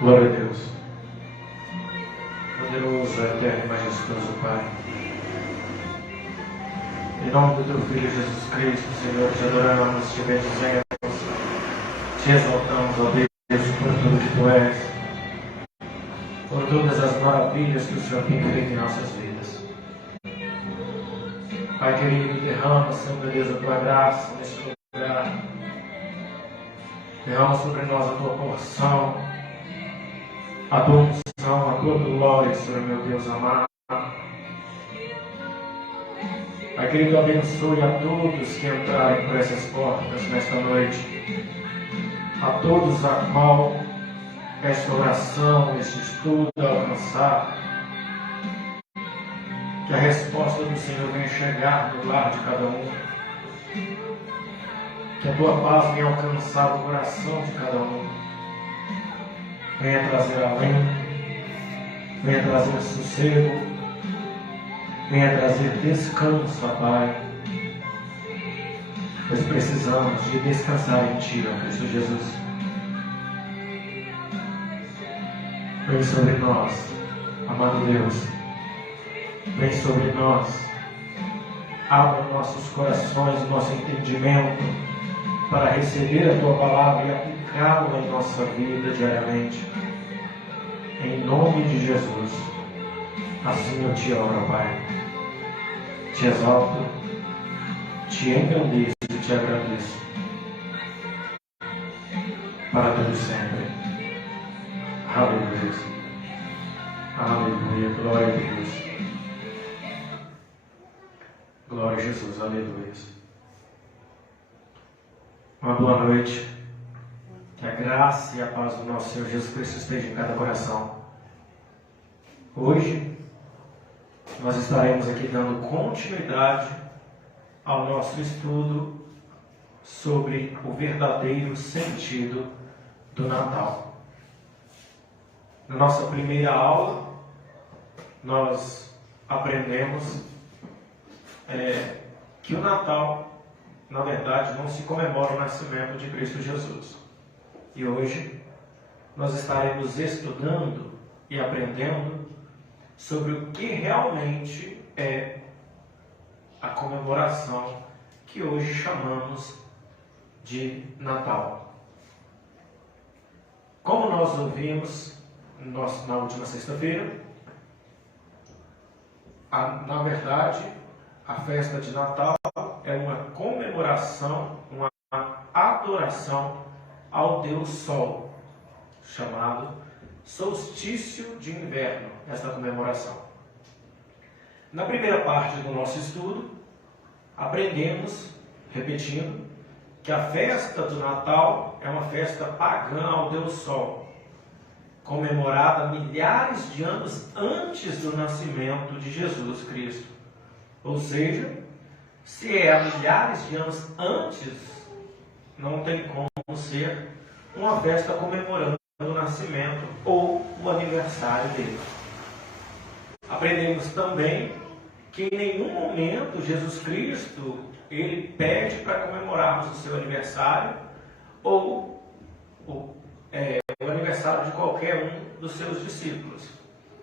Glória a Deus. Poderoso, eterno e majestoso Pai. Em nome do Teu Filho Jesus Cristo, Senhor, te adoramos, te bendizemos, te exaltamos, ó Deus, por tudo que Tu és, por todas as maravilhas que o Senhor tem feito em nossas vidas. Pai querido, derrama, Senhor meu Deus, a Tua graça neste lugar. Derrama sobre nós a Tua porção, a Tua unção, a Tua glória, Senhor meu Deus amado. Pai querido, abençoe a todos que entrarem por essas portas nesta noite. A todos a qual esta oração, este estudo alcançar. Que a resposta do Senhor venha chegar no lar de cada um. Que a Tua paz venha alcançar o coração de cada um. Venha trazer alento, venha trazer sossego, venha trazer descanso, ó Pai. Nós precisamos de descansar em Ti, ó Cristo Jesus. Vem sobre nós, amado Deus. Vem sobre nós. Abra nossos corações, nosso entendimento, para receber a Tua palavra e aplicá-la em nossa vida diariamente. Em nome de Jesus. Assim eu te oro, Pai. Te exalto, te engrandeço e te agradeço. Para todo sempre. Aleluia. Aleluia. Glória a Deus. Glória a Jesus. Aleluia. Uma boa noite. Que a graça e a paz do nosso Senhor Jesus Cristo esteja em cada coração. Hoje, nós estaremos aqui dando continuidade ao nosso estudo sobre o verdadeiro sentido do Natal. Na nossa primeira aula, nós aprendemos que o Natal, na verdade, não se comemora o nascimento de Cristo Jesus. E hoje, nós estaremos estudando e aprendendo sobre o que realmente é a comemoração que hoje chamamos de Natal. Como nós ouvimos na última sexta-feira, na verdade, a festa de Natal é uma comemoração, uma adoração ao Deus Sol, chamado solstício de inverno, esta comemoração. Na primeira parte do nosso estudo, aprendemos, repetindo, que a festa do Natal é uma festa pagã ao Deus Sol, comemorada milhares de anos antes do nascimento de Jesus Cristo. Ou seja, se é há milhares de anos antes, não tem como ser uma festa comemorando o nascimento ou o aniversário dele. Aprendemos também que em nenhum momento Jesus Cristo ele pede para comemorarmos o seu aniversário ou o aniversário de qualquer um dos seus discípulos.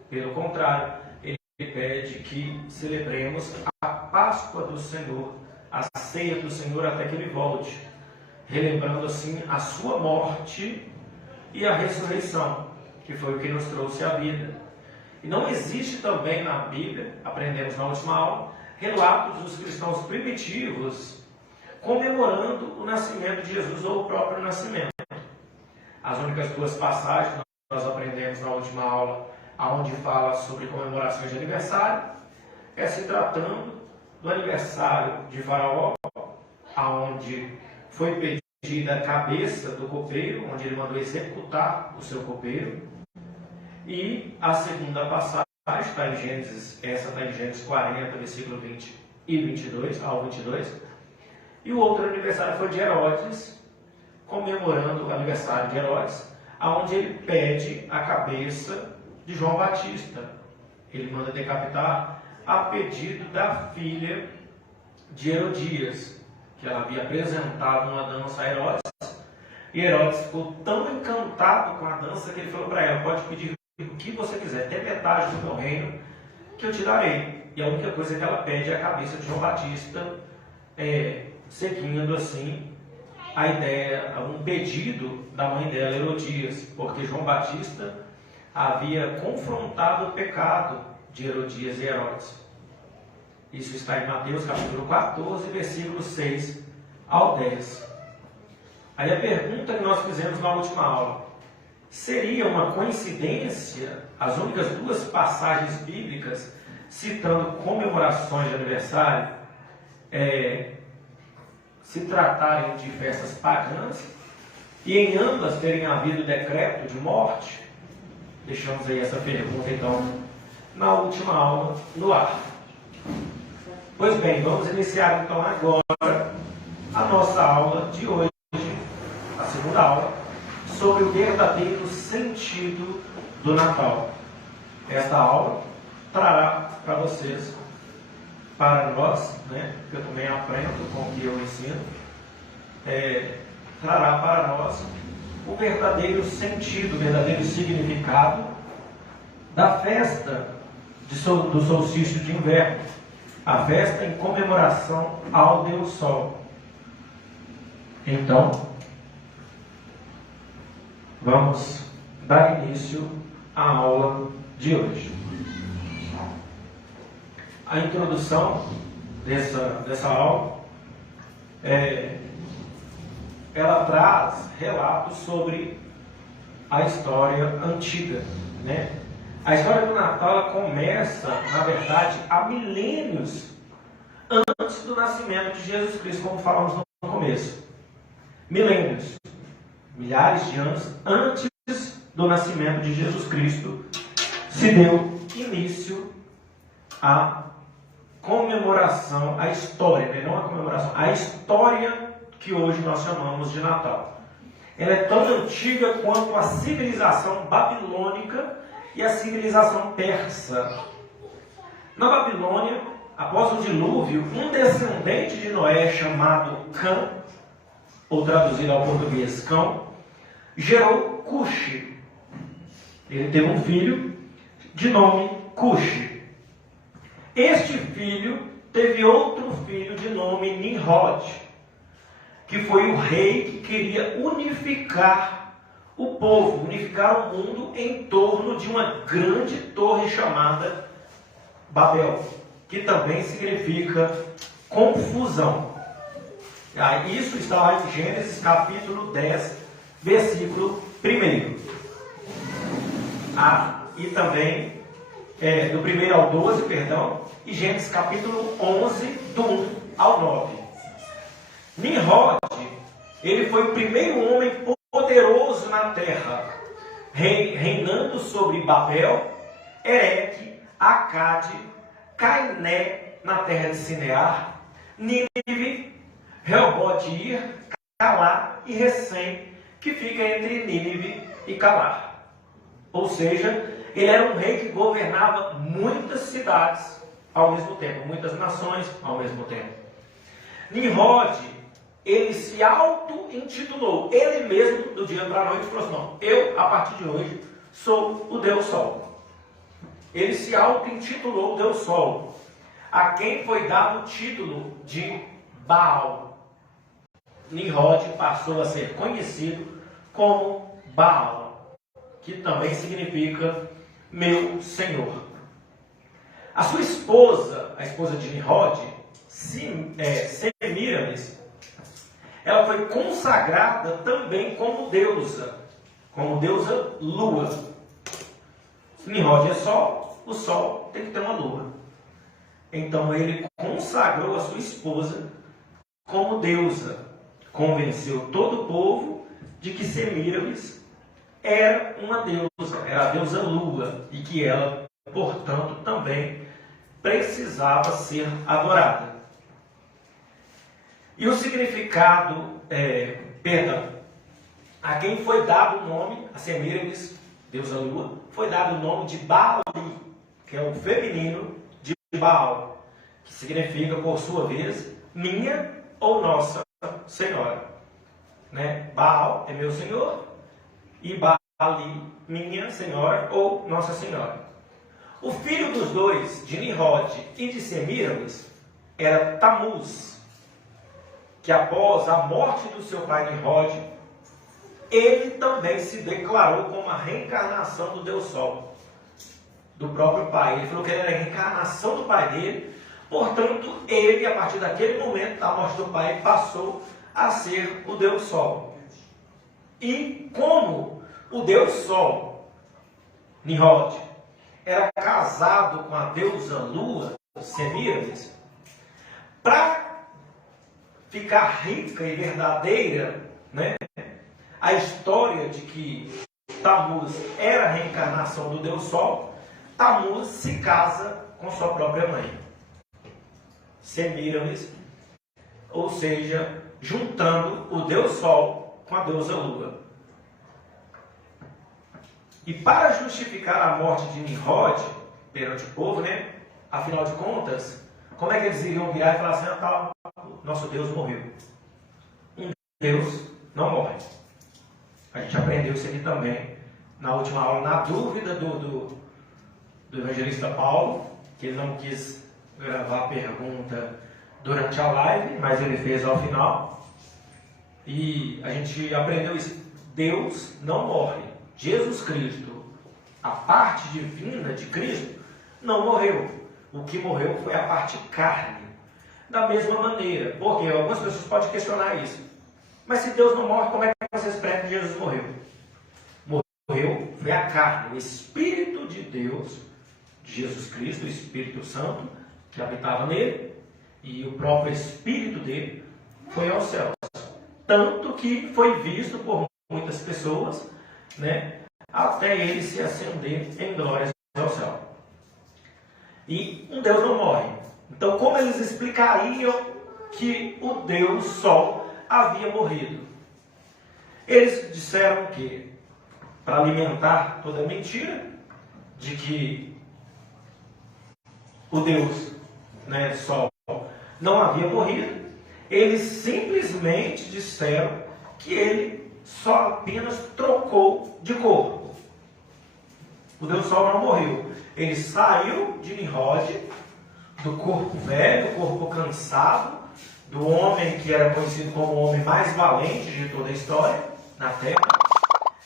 Pelo contrário, ele pede que celebremos a Páscoa do Senhor, a ceia do Senhor até que ele volte, relembrando assim a sua morte e a ressurreição, que foi o que nos trouxe a vida. E não existe também na Bíblia, aprendemos na última aula, relatos dos cristãos primitivos comemorando o nascimento de Jesus ou o próprio nascimento. As únicas duas passagens que nós aprendemos na última aula, onde fala sobre comemorações de aniversário, é se tratando do aniversário de Faraó, onde foi pedida a cabeça do copeiro, onde ele mandou executar o seu copeiro. E a segunda passagem está em Gênesis, essa está em Gênesis 40, versículo 20 e 22, ao 22. E o outro aniversário foi de Herodes, comemorando o aniversário de Herodes, onde ele pede a cabeça de João Batista. Ele manda decapitar a pedido da filha de Herodias, que ela havia apresentado uma dança a Herodes, E Herodes ficou tão encantado com a dança que ele falou para ela: pode pedir o que você quiser, até metade do meu reino que eu te darei. E a única coisa que ela pede é a cabeça de João Batista, seguindo assim a ideia, um pedido da mãe dela, Herodias, porque João Batista havia confrontado o pecado de Herodias e Herodes. Isso está em Mateus capítulo 14, versículos 6 ao 10. Aí a pergunta que nós fizemos na última aula: seria uma coincidência as únicas duas passagens bíblicas citando comemorações de aniversário se tratarem de festas pagãs e em ambas terem havido decreto de morte? Deixamos aí essa pergunta então na última aula no ar. Pois bem, vamos iniciar então agora a nossa aula de hoje, a segunda aula, sobre o verdadeiro sentido do Natal. Esta aula trará para vocês, para nós, que eu também aprendo com o que eu ensino, trará para nós o verdadeiro sentido, o verdadeiro significado da festa do solstício de inverno, a festa em comemoração ao Deus Sol. Então, vamos dar início à aula de hoje. A introdução dessa aula, ela traz relatos sobre a história antiga, A história do Natal ela começa, na verdade, há milênios antes do nascimento de Jesus Cristo, como falamos no começo. Milênios, milhares de anos antes do nascimento de Jesus Cristo, se deu início à comemoração, à história, não a comemoração, a história que hoje nós chamamos de Natal. Ela é tão antiga quanto a civilização babilônica e a civilização persa. Na Babilônia, após o dilúvio, um descendente de Noé chamado Cã, ou traduzido ao português Cão, gerou Cuxi. Ele teve um filho de nome Cuxi. Este filho teve outro filho de nome Nimrod, que foi o rei que queria unificar o povo, unificar o mundo em torno de uma grande torre chamada Babel, que também significa confusão. Isso está lá em Gênesis capítulo 10, versículo 1. E também do 1 ao 12, e Gênesis capítulo 11, do 1 ao 9. Nimrod, ele foi o primeiro homem poderoso na terra, reinando sobre Babel, Ereque, Acade, Cainé, na terra de Sinear, Nínive, Rehoboth-ir, Calá e Recém, que fica entre Nínive e Calá. Ou seja, ele era um rei que governava muitas cidades ao mesmo tempo, muitas nações ao mesmo tempo. Nimrod, ele se auto-intitulou, ele mesmo, do dia para a noite, falou assim: não, eu, a partir de hoje, sou o Deus Sol. Ele se auto-intitulou Deus Sol, a quem foi dado o título de Baal. Nimrod passou a ser conhecido como Baal, que também significa meu Senhor. A sua esposa, a esposa de Nimrod, Semíramis, ela foi consagrada também como deusa lua. Nimrod é sol, o sol tem que ter uma lua. Então ele consagrou a sua esposa como deusa, convenceu todo o povo de que Semíramis era uma deusa, era a deusa lua, e que ela, portanto, também precisava ser adorada. E o significado, a quem foi dado o nome, a Semíramis, deusa lua, foi dado o nome de Baali, que é o feminino de Baal, que significa, por sua vez, minha ou nossa Senhora. né? Baal é meu senhor e Baali, minha senhora ou Nossa Senhora. O filho dos dois, de Nimrod e de Semíramis, era Tamuz, que após a morte do seu pai Nimrod, ele também se declarou como a reencarnação do Deus Sol, do próprio pai. Ele falou que ele era a reencarnação do pai dele, portanto, ele, a partir daquele momento da morte do pai, passou a ser o Deus Sol. E como o Deus Sol, Nimrod, era casado com a deusa Lua, Semíramis, para ficar rica e verdadeira, né, a história de que Tamuz era a reencarnação do Deus Sol, Tamuz se casa com sua própria mãe, Semíramis, ou seja, juntando o Deus Sol com a deusa Lua. E para justificar a morte de Nimrod perante o povo, né? Afinal de contas, como é que eles iriam virar e falar assim: ah, tá, nosso Deus morreu? Um Deus não morre. A gente aprendeu isso aqui também na última aula, na dúvida do evangelista Paulo, que ele não quis gravar a pergunta durante a live, mas ele fez ao final. E a gente aprendeu isso. Deus não morre. Jesus Cristo, a parte divina de Cristo, não morreu. O que morreu foi a parte carne. Da mesma maneira, porque algumas pessoas podem questionar isso. Mas se Deus não morre, como é que vocês pregam que Jesus morreu? Morreu foi a carne, o Espírito de Deus, de Jesus Cristo, o Espírito Santo, que habitava nele, e o próprio Espírito dele foi aos céus. Tanto que foi visto por muitas pessoas, né, até ele se ascender em glórias ao céu. E um Deus não morre. Então, como eles explicariam que o Deus Sol havia morrido? Eles disseram que, para alimentar toda a mentira de que o Deus, né, Sol não havia morrido, eles simplesmente disseram que ele só apenas trocou de corpo. O Deus Sol não morreu. Ele saiu de Nimrod, do corpo velho, do corpo cansado, do homem que era conhecido como o homem mais valente de toda a história na Terra.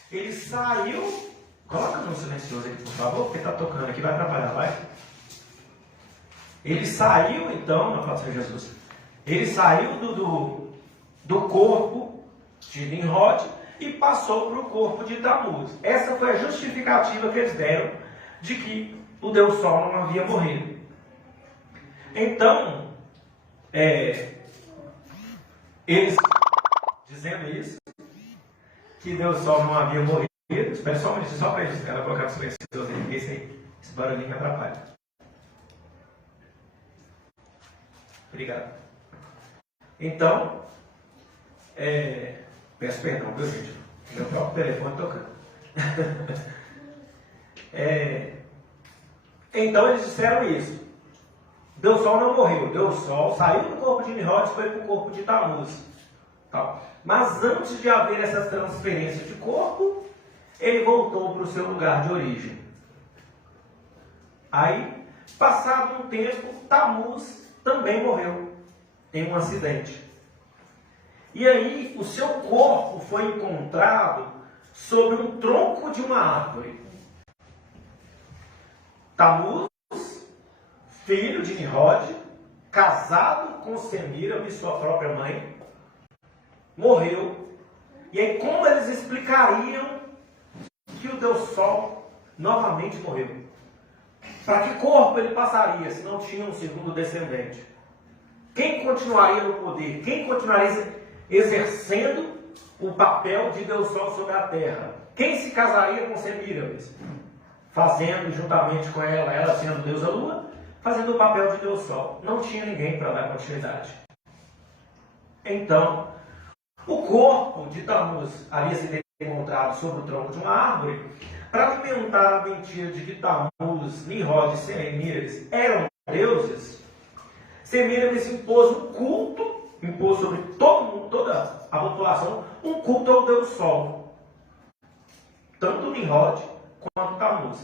Ele saiu. Coloca no silencioso aqui, por favor, porque está tocando aqui, vai atrapalhar, vai. Ele saiu, então, na palavra de Jesus, ele saiu do corpo de Nimrod e passou para o corpo de Tamuz. Essa foi a justificativa que eles deram de que o Deus Sol não havia morrido. Então, eles dizendo isso, que Deus Sol não havia morrido. Espera só um minuto, só para eles, ela colocar no silencioso aí, esse barulhinho me atrapalha. Obrigado. Então, peço perdão, viu, gente? Meu próprio telefone tocando. Então eles disseram isso. Deus Sol não morreu. Deus Sol saiu do corpo de Nimrod e foi para o corpo de Tamuz. Tá. Mas antes de haver essa transferência de corpo, ele voltou para o seu lugar de origem. Aí, passado um tempo, Tamuz também morreu em um acidente. E aí, o seu corpo foi encontrado sobre um tronco de uma árvore. Tamuz, filho de Nimrod, casado com Semíramis, sua própria mãe, morreu. E aí, como eles explicariam que o Deus Sol novamente morreu? Para que corpo ele passaria se não tinha um segundo descendente? Quem continuaria no poder? Quem continuaria exercendo o papel de Deus Sol sobre a terra? Quem se casaria com Semíramis? Fazendo juntamente com ela, ela sendo deusa Lua, fazendo o papel de Deus Sol. Não tinha ninguém para dar continuidade. Então, o corpo de Tamuz havia sido encontrado sobre o tronco de uma árvore para alimentar a mentira de que Tamuz, Nimrod e Semíramis eram deuses. Semíramis impôs o culto impôs sobre todo mundo, toda a população, um culto ao Deus Sol. Tanto Nimrod quanto Tammuz.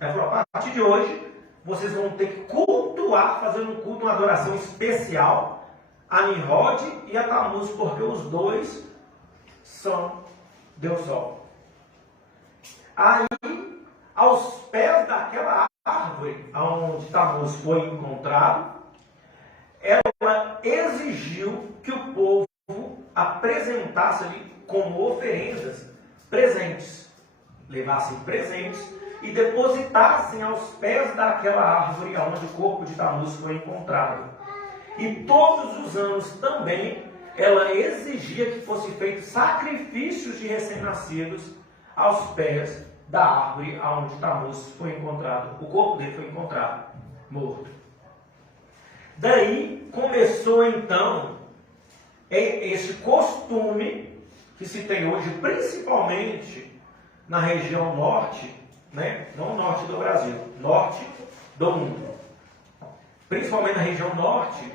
Ele falou, a partir de hoje, vocês vão ter que cultuar, fazer um culto, uma adoração especial a Nimrod e a Tammuz, porque os dois são Deus Sol. Aí, aos pés daquela árvore onde Tammuz foi encontrado, ela exigiu que o povo apresentasse ali como oferendas presentes, levassem presentes e depositassem aos pés daquela árvore onde o corpo de Tammuz foi encontrado. E todos os anos também ela exigia que fossem feitos sacrifícios de recém-nascidos aos pés da árvore onde Tammuz foi encontrado. O corpo dele foi encontrado morto. Daí começou então esse costume que se tem hoje, principalmente na região norte, né? Não norte do Brasil, norte do mundo. Principalmente na região norte,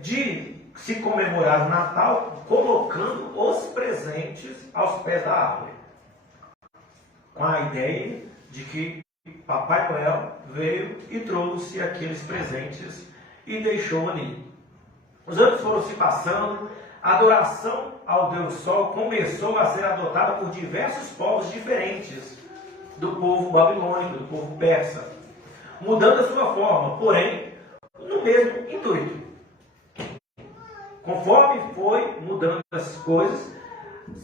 de se comemorar o Natal colocando os presentes aos pés da árvore. Com a ideia de que Papai Noel veio e trouxe aqueles presentes e deixou ali. Os anos foram se passando, a adoração ao Deus Sol começou a ser adotada por diversos povos diferentes do povo babilônico, do povo persa, mudando a sua forma, porém, no mesmo intuito. Conforme foi mudando as coisas,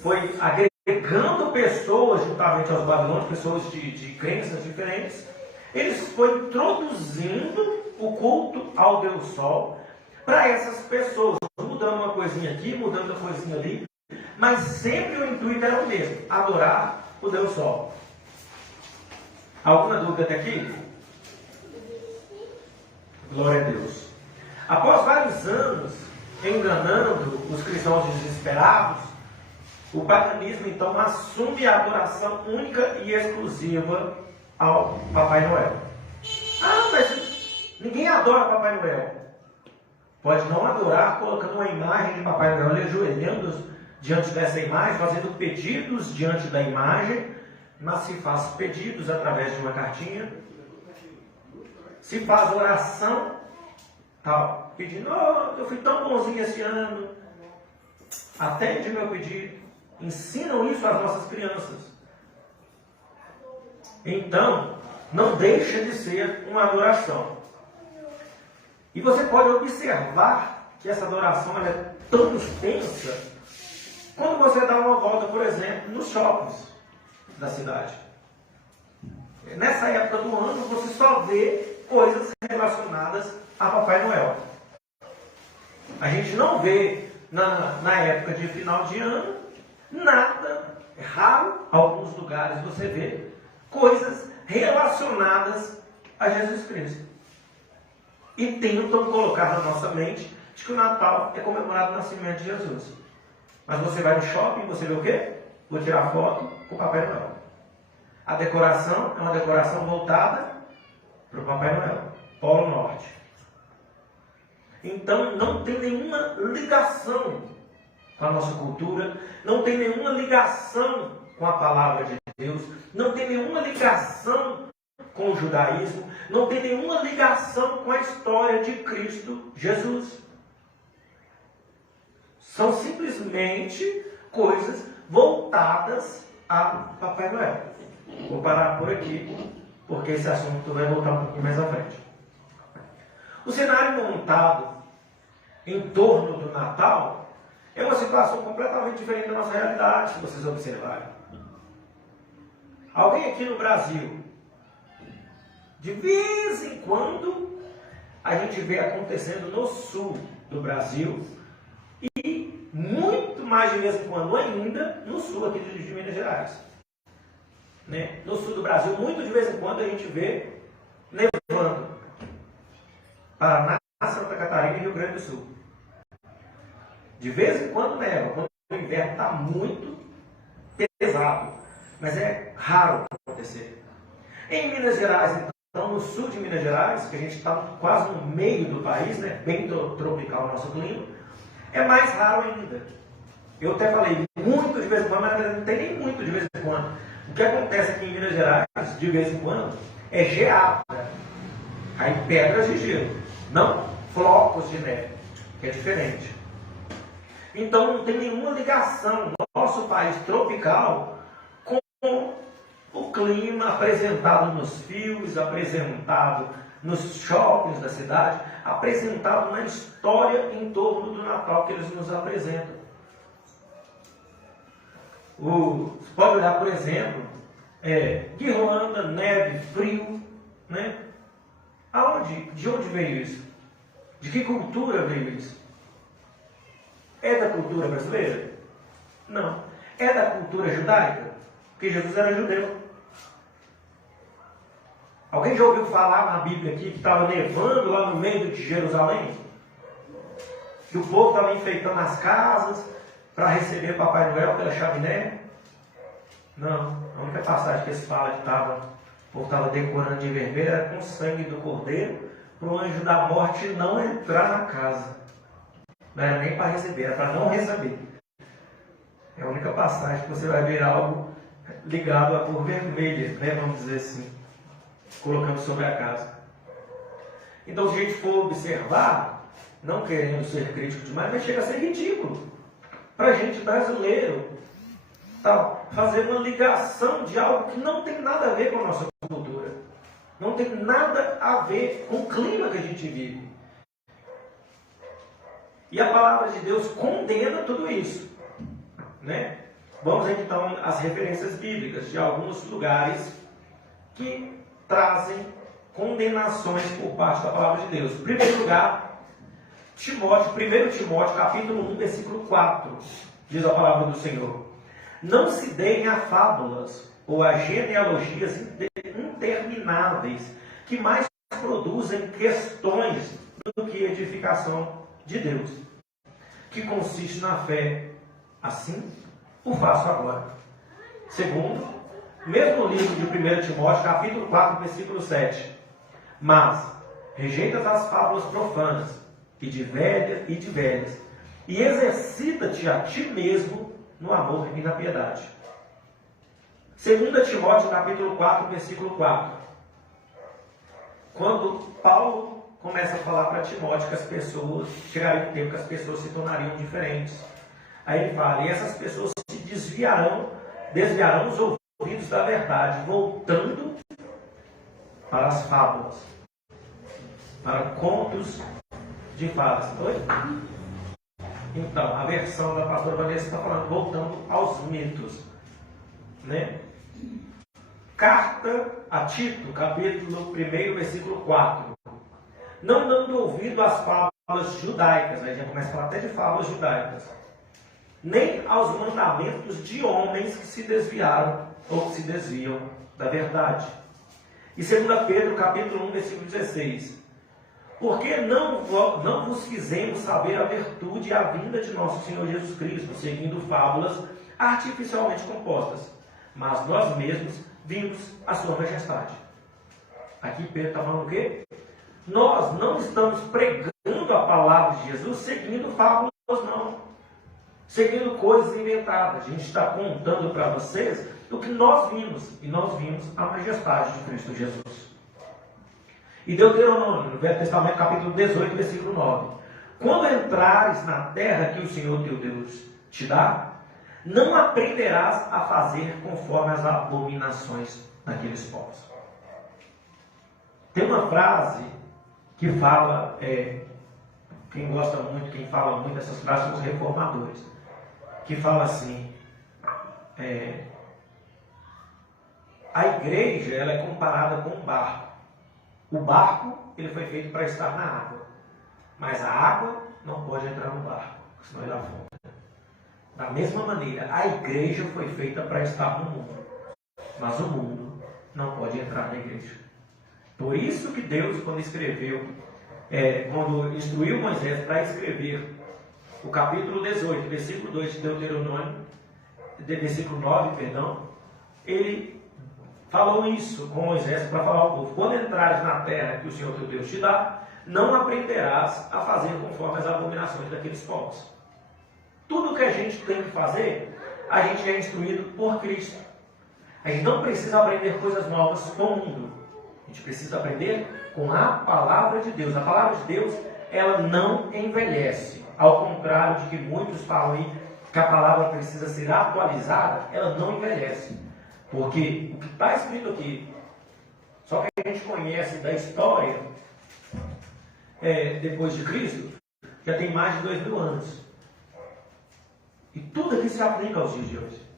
foi agregando pessoas juntamente aos babilônicos, pessoas de crenças diferentes, eles foram introduzindo o culto ao Deus Sol para essas pessoas, mudando uma coisinha aqui, mudando uma coisinha ali, mas sempre o intuito era o mesmo, adorar o Deus Sol. Alguma dúvida até aqui? Glória a Deus. Após vários anos enganando os cristãos desesperados, o paganismo então assume a adoração única e exclusiva ao Papai Noel. Ah, mas ninguém adora Papai Noel. Pode não adorar colocando uma imagem de Papai Noel, ajoelhando diante dessa imagem, fazendo pedidos diante da imagem, mas se faz pedidos através de uma cartinha, se faz oração, tal, pedindo, eu fui tão bonzinho esse ano, atende meu pedido. Ensinam isso às nossas crianças. Então, não deixa de ser uma adoração. E você pode observar que essa adoração é tão extensa quando você dá uma volta, por exemplo, nos shoppings da cidade. Nessa época do ano, você só vê coisas relacionadas a Papai Noel. A gente não vê na época de final de ano nada, é raro, alguns lugares você vê coisas relacionadas a Jesus Cristo. E tentam colocar na nossa mente de que o Natal é comemorado o nascimento de Jesus. Mas você vai no shopping, você vê o quê? Vou tirar foto com o Papai Noel. A decoração é uma decoração voltada para o Papai Noel, Polo Norte. Então não tem nenhuma ligação com a nossa cultura, não tem nenhuma ligação com a palavra de Deus, não tem nenhuma ligação com o judaísmo, não tem nenhuma ligação com a história de Cristo Jesus. São simplesmente coisas voltadas a Papai Noel. Vou parar por aqui, porque esse assunto vai voltar um pouquinho mais à frente. O cenário montado em torno do Natal é uma situação completamente diferente da nossa realidade, se vocês observarem. Alguém aqui no Brasil, de vez em quando, a gente vê acontecendo no sul do Brasil e muito mais de vez em quando ainda no sul aqui de Minas Gerais. Né? No sul do Brasil, muito de vez em quando a gente vê nevando. Paraná, Santa Catarina e Rio Grande do Sul. De vez em quando neva, quando o inverno está muito pesado. Mas é raro acontecer. Em Minas Gerais, então, no sul de Minas Gerais, que a gente está quase no meio do país, né, bem tropical o nosso clima, é mais raro ainda. Eu até falei muito de vez em quando, mas não tem nem muito de vez em quando. O que acontece aqui em Minas Gerais, de vez em quando, é geada. Aí pedras de gelo, não flocos de neve, que é diferente. Então não tem nenhuma ligação no nosso país tropical com o clima apresentado nos filmes, apresentado nos shoppings da cidade, apresentado na história em torno do Natal que eles nos apresentam. Você pode olhar, por exemplo, guirlanda, neve, frio, né? De onde veio isso? De que cultura veio isso? É da cultura brasileira? Não. É da cultura judaica? Porque Jesus era judeu. Alguém já ouviu falar na Bíblia aqui que estava nevando lá no meio de Jerusalém? Que o povo estava enfeitando as casas para receber Papai Noel pela chaminé? Não. A única passagem que se fala que o povo estava decorando de vermelho era com o sangue do cordeiro para o anjo da morte não entrar na casa. Não era nem para receber, era para não receber. É a única passagem que você vai ver algo ligado à cor vermelha, né, vamos dizer assim, colocando sobre a casa. Então, se a gente for observar, não querendo ser crítico demais, mas chega a ser ridículo para a gente brasileiro fazer uma ligação de algo que não tem nada a ver com a nossa cultura, não tem nada a ver com o clima que a gente vive. E a palavra de Deus condena tudo isso, né? Vamos então às referências bíblicas de alguns lugares que trazem condenações por parte da palavra de Deus. Em primeiro lugar, 1 Timóteo capítulo 1, versículo 4, diz a palavra do Senhor: não se deem a fábulas ou a genealogias intermináveis, que mais produzem questões do que edificação de Deus, que consiste na fé. Assim o faço agora. Segundo, mesmo livro de 1 Timóteo, capítulo 4, versículo 7. Mas rejeitas as fábulas profanas e de velhas, e exercita-te a ti mesmo no amor e na piedade. 2 Timóteo, capítulo 4, versículo 4. Quando Paulo começa a falar para Timóteo que as pessoas, chegaria um tempo que as pessoas se tornariam diferentes. Aí ele fala: e essas pessoas se desviarão os ouvidos da verdade, voltando para as fábulas, para contos de fadas. Oi? Então, a versão da pastora Vanessa está falando, voltando aos mitos, né? Carta a Tito, capítulo 1, versículo 4. Não dando ouvido às fábulas judaicas, a gente começa a falar até de fábulas judaicas, nem aos mandamentos de homens que se desviaram ou que se desviam da verdade. E 2 Pedro, capítulo 1, versículo 16. Porque não vos fizemos saber a virtude e a vinda de nosso Senhor Jesus Cristo, seguindo fábulas artificialmente compostas, mas nós mesmos vimos a sua majestade. Aqui Pedro está falando o quê? Nós não estamos pregando a palavra de Jesus seguindo fábulas, não. Seguindo coisas inventadas. A gente está contando para vocês o que nós vimos. E nós vimos a majestade de Cristo Jesus. E Deuteronômio, no Velho Testamento, capítulo 18, versículo 9. Quando entrares na terra que o Senhor teu Deus te dá, não aprenderás a fazer conforme as abominações daqueles povos. Tem uma frase que fala, quem gosta muito, quem fala muito dessas frases são os reformadores, que fala assim: a igreja ela é comparada com um barco. O barco ele foi feito para estar na água, mas a água não pode entrar no barco, senão ele afunda. Da mesma maneira, a igreja foi feita para estar no mundo, mas o mundo não pode entrar na igreja. Por isso que Deus, quando instruiu Moisés para escrever o capítulo 18, versículo 2 de Deuteronômio, versículo 9, perdão, ele falou isso com Moisés para falar ao povo: quando entrares na terra que o Senhor teu Deus te dá, não aprenderás a fazer conforme as abominações daqueles povos. Tudo que a gente tem que fazer, a gente é instruído por Cristo. A gente não precisa aprender coisas novas com o mundo. A gente precisa aprender com a palavra de Deus. A palavra de Deus, ela não envelhece. Ao contrário de que muitos falam aí que a palavra precisa ser atualizada, ela não envelhece. Porque o que está escrito aqui, só que a gente conhece da história, depois de Cristo, já tem mais de 2000 anos. E tudo aqui se aplica aos dias de hoje.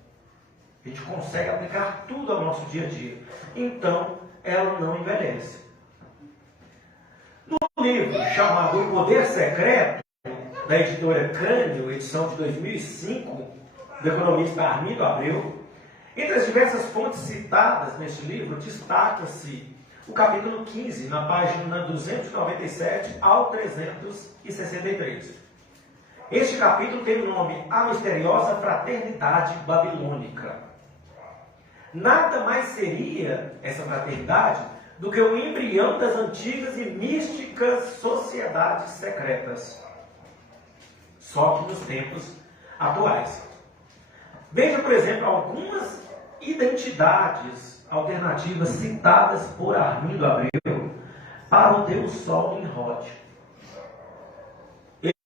A gente consegue aplicar tudo ao nosso dia a dia. Então, ela não envelhece. No livro chamado O Poder Secreto, da editora Crânio, edição de 2005, do economista Armindo Abreu, entre as diversas fontes citadas neste livro, destaca-se o capítulo 15, na página 297 ao 363. Este capítulo tem o nome A Misteriosa Fraternidade Babilônica. Nada mais seria essa fraternidade do que o embrião das antigas e místicas sociedades secretas. Só que nos tempos atuais. Veja, por exemplo, algumas identidades alternativas citadas por Armindo Abreu para o Deus Sol em Nimrod.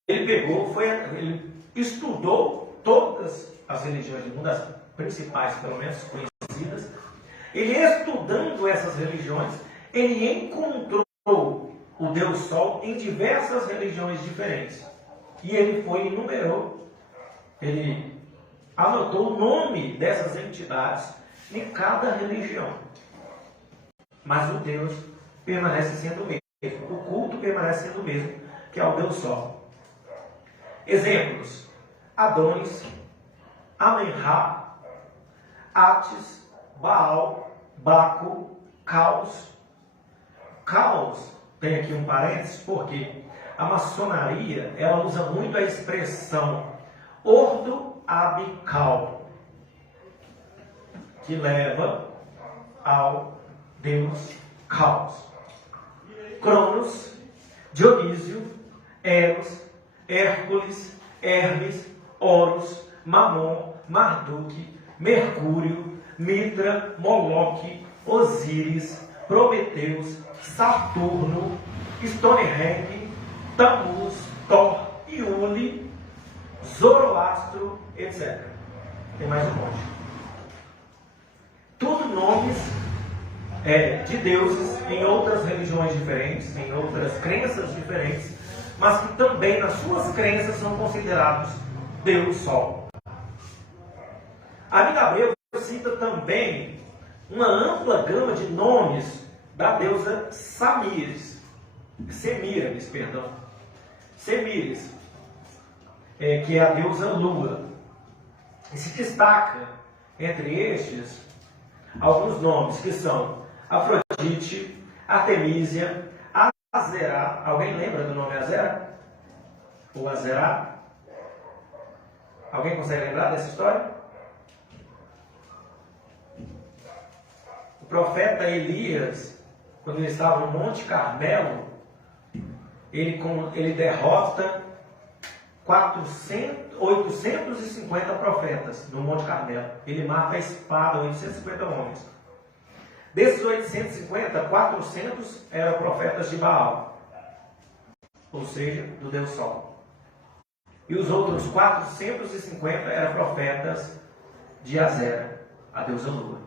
Ele estudou todas as religiões do mundo, as principais, pelo menos conhecidas. Ele, estudando essas religiões, ele encontrou o Deus Sol em diversas religiões diferentes. E ele foi e enumerou, ele anotou o nome dessas entidades em cada religião. Mas o Deus permanece sendo o mesmo. O culto permanece sendo o mesmo, que é o Deus Sol. Exemplos: Adonis, Amenra, Atis, Baal, Baco, Caos. Caos, tem aqui um parênteses, porque a maçonaria, ela usa muito a expressão Ordo Abical, que leva ao Deus Caos. Cronos, Dionísio, Eros, Hércules, Hermes, Horus, Mamon, Marduk, Mercúrio, Mitra, Moloque, Osíris, Prometeus, Saturno, Stonehenge, Tammuz, Thor, Iule, Zoroastro, etc. Tem mais um monte. Tudo nomes de deuses em outras religiões diferentes, em outras crenças diferentes, mas que também nas suas crenças são considerados Deus Sol. Armindo Abreu cita também uma ampla gama de nomes da deusa Semíramis, que é a deusa Lua. E se destaca entre estes alguns nomes que são Afrodite, Artemísia, Azerá. Alguém lembra do nome Azerá? Ou Azerá? Alguém consegue lembrar dessa história? O profeta Elias, quando ele estava no Monte Carmelo, ele derrota 850 profetas no Monte Carmelo. Ele mata a espada 850 homens. Desses 850, 400 eram profetas de Baal, ou seja, do Deus Sol. E os outros 450 eram profetas de Azera, a deusa Lua.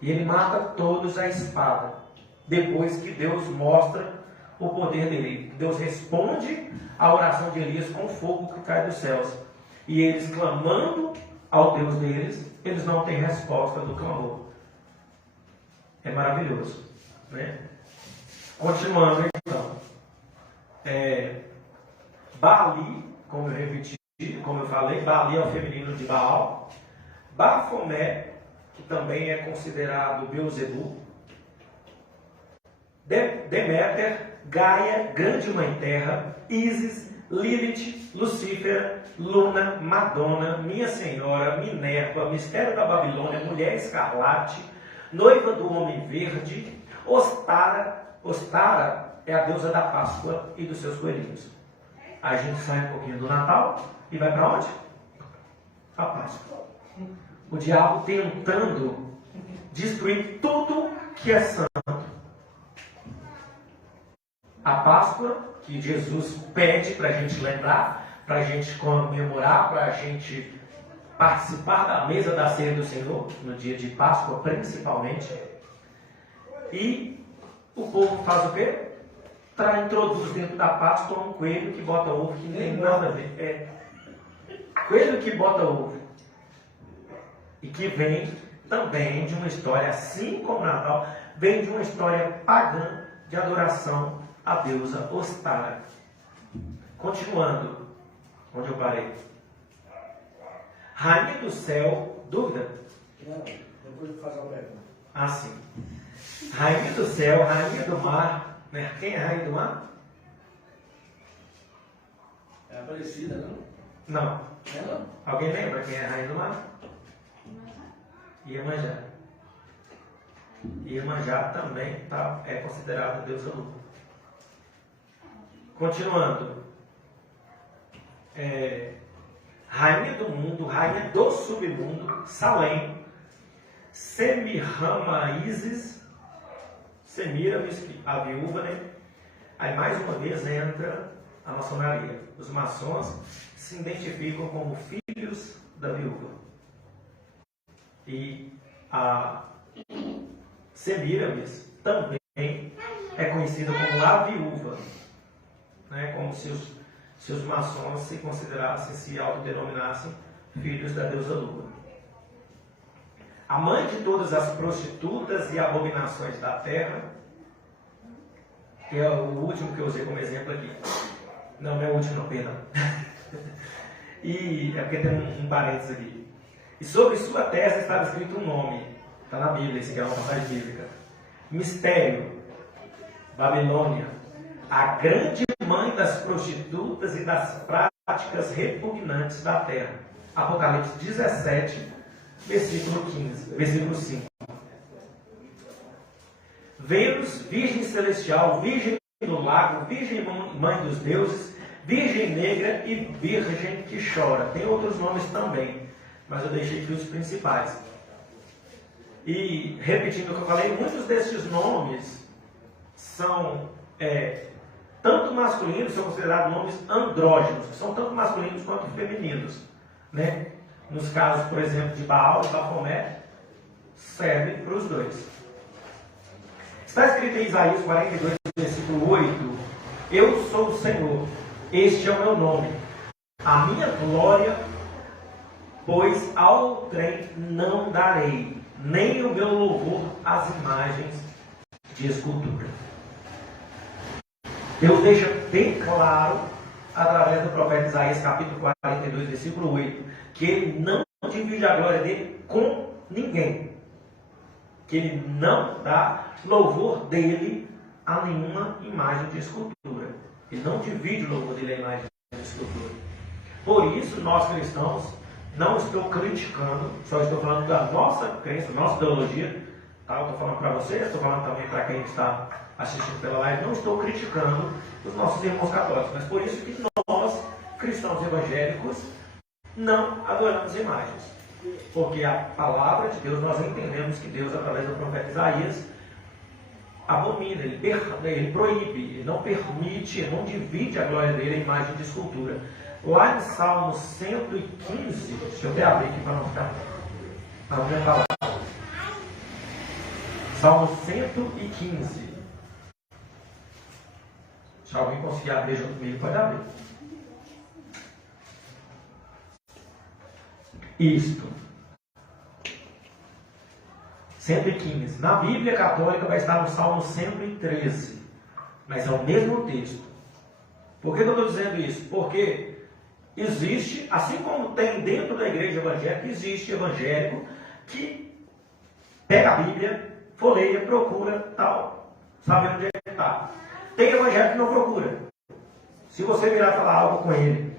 E ele mata todos à espada, depois que Deus mostra o poder dele. Deus responde à oração de Elias com fogo que cai dos céus. E eles clamando ao Deus deles, eles não têm resposta do clamor. É maravilhoso, né? Continuando então. Baali, como eu repeti, como eu falei, Baali é o feminino de Baal. Bafomé, que também é considerado Beuzebu. Deméter, Gaia, grande mãe terra. Ísis, Lilith, Lucífera, Luna, Madonna, Minha Senhora, Minerva, Mistério da Babilônia, Mulher Escarlate, Noiva do Homem Verde, Ostara. Ostara é a deusa da Páscoa e dos seus coelhinhos. Aí a gente sai um pouquinho do Natal e vai para onde? A Páscoa. O diabo tentando destruir tudo que é santo. A Páscoa, que Jesus pede para a gente lembrar, para a gente comemorar, para a gente participar da mesa da ceia do Senhor, no dia de Páscoa principalmente. E o povo faz o quê? Introduz dentro da Páscoa um coelho que bota ovo, que não tem nada a ver. Coelho que bota ovo. E que vem também de uma história, assim como o Natal, vem de uma história pagã de adoração à deusa Ostara. Continuando, onde eu parei. Rainha do céu, dúvida? Não, depois eu faço a pergunta. Ah, sim. Rainha do céu, rainha do mar. Né? Quem é a rainha do mar? É Aparecida, não? Não. É não? Alguém lembra quem é a rainha do mar? Iemanjá. Iemanjá também é considerado deusa lua. Continuando. Rainha do mundo, rainha do submundo, Salém, Semirama Isis, Semiramis, a viúva, né? Aí mais uma vez entra a maçonaria. Os maçons se identificam como filhos da viúva. E a Semiramis também é conhecida como a viúva, né? Como se os maçons se considerassem, se autodenominassem filhos da deusa lua. A mãe de todas as prostitutas e abominações da terra, que é o último que eu usei como exemplo aqui. Não é o último, não, perdão. E é porque tem um parênteses aqui. E sobre sua testa estava escrito um nome. Está na Bíblia, isso aqui é uma passagem bíblica. Mistério, Babilônia, a grande mãe das prostitutas e das práticas repugnantes da terra. Apocalipse 17, versículo 5. Vênus, virgem celestial, virgem no lago, virgem mãe dos deuses, virgem negra e virgem que chora. Tem outros nomes também, mas eu deixei aqui os principais. E, repetindo o que eu falei, muitos desses nomes são tanto masculinos, são considerados nomes andrógenos, que são tanto masculinos quanto femininos, né? Nos casos, por exemplo, de Baal e Bafomé, serve para os dois. Está escrito em Isaías 42, versículo 8: Eu sou o Senhor, este é o meu nome, a minha glória, pois ao trem não darei, nem o meu louvor às imagens de escultura. Deus deixa bem claro, através do profeta Isaías, capítulo 42, versículo 8, que ele não divide a glória dele com ninguém. Que ele não dá louvor dele a nenhuma imagem de escultura. Ele não divide o louvor dele a imagem de escultura. Por isso, nós cristãos, não estou criticando, só estou falando da nossa crença, nossa teologia. Tá? Eu estou falando para vocês, estou falando também para quem está assistindo pela live. Não estou criticando os nossos irmãos católicos, mas por isso que nós, cristãos evangélicos, não adoramos imagens. Porque a palavra de Deus, nós entendemos que Deus, através do profeta Isaías, abomina, ele proíbe, ele não permite, ele não divide a glória dele em imagem de escultura. Lá em Salmo 115, deixa eu até abrir aqui para não ficar, para não me falar. Salmo 115. Se alguém conseguir abrir junto comigo, pode abrir. Isto. 115. Na Bíblia Católica vai estar no Salmo 113. Mas é o mesmo texto. Por que eu estou dizendo isso? Porque existe, assim como tem dentro da igreja evangélica, existe evangélico que pega a Bíblia, folheia, procura, tal, sabe onde é que está. Tem evangélico que não procura. Se você virar falar algo com ele,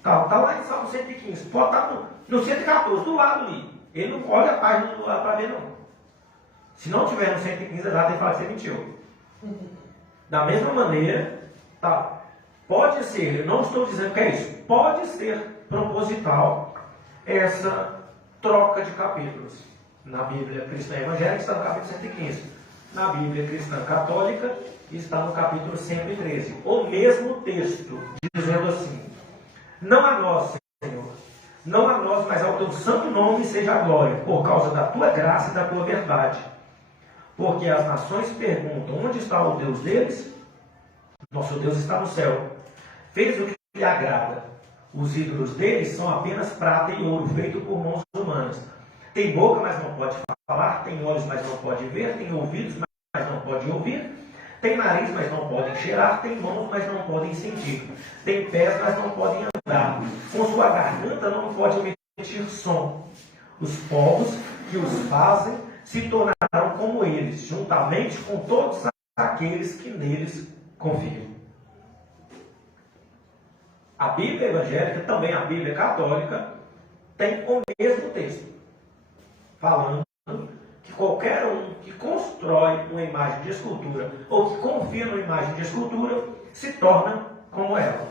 tá lá em Salmo 115, pode estar no 114, do lado ali. Ele não olha a página do lado para ver, não. Se não tiver no 115, exato, ele fala que você mentiu. Da mesma maneira, tá, pode ser, eu não estou dizendo que é isso, pode ser proposital essa troca de capítulos. Na Bíblia cristã evangélica está no capítulo 115. Na Bíblia cristã católica está no capítulo 113. O mesmo texto, dizendo assim: não a nós, Senhor, não a nós, mas ao teu santo nome seja a glória, por causa da tua graça e da tua verdade. Porque as nações perguntam: onde está o Deus deles? Nosso Deus está no céu. Fez o que lhe agrada. Os ídolos deles são apenas prata e ouro, feito por mãos humanas. Tem boca, mas não pode falar. Tem olhos, mas não pode ver. Tem ouvidos, mas não pode ouvir. Tem nariz, mas não podem cheirar. Tem mãos, mas não podem sentir. Tem pés, mas não podem andar. Com sua garganta não pode emitir som. Os povos que os fazem se tornarão como eles, juntamente com todos aqueles que neles confiam. A Bíblia evangélica, também a Bíblia católica, tem o mesmo texto, falando que qualquer um que constrói uma imagem de escultura ou que confia numa imagem de escultura se torna como ela.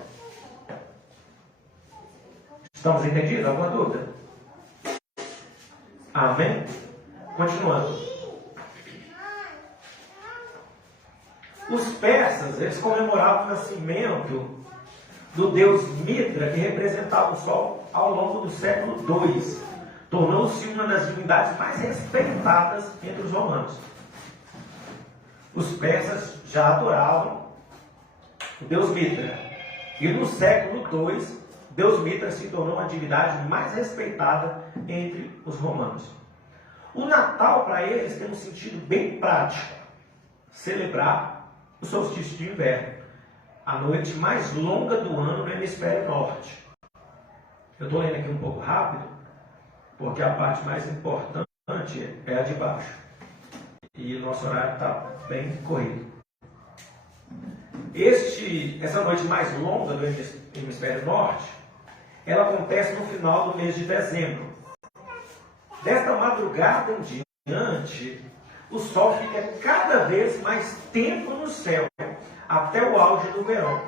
Estamos entendidos? Alguma dúvida? Amém? Continuando. Os persas, eles comemoravam o nascimento do deus Mitra, que representava o sol ao longo do século II. Tornou-se uma das divindades mais respeitadas entre os romanos. Os persas já adoravam o deus Mitra. E no século II, deus Mitra se tornou uma divindade mais respeitada entre os romanos. O Natal, para eles, tem um sentido bem prático: celebrar o solstício de inverno, a noite mais longa do ano no hemisfério norte. Eu estou lendo aqui um pouco rápido, porque a parte mais importante é a de baixo. E o nosso horário está bem corrido. Essa noite mais longa do hemisfério norte, ela acontece no final do mês de dezembro. Desta madrugada em diante, o sol fica cada vez mais tempo no céu, até o auge do verão.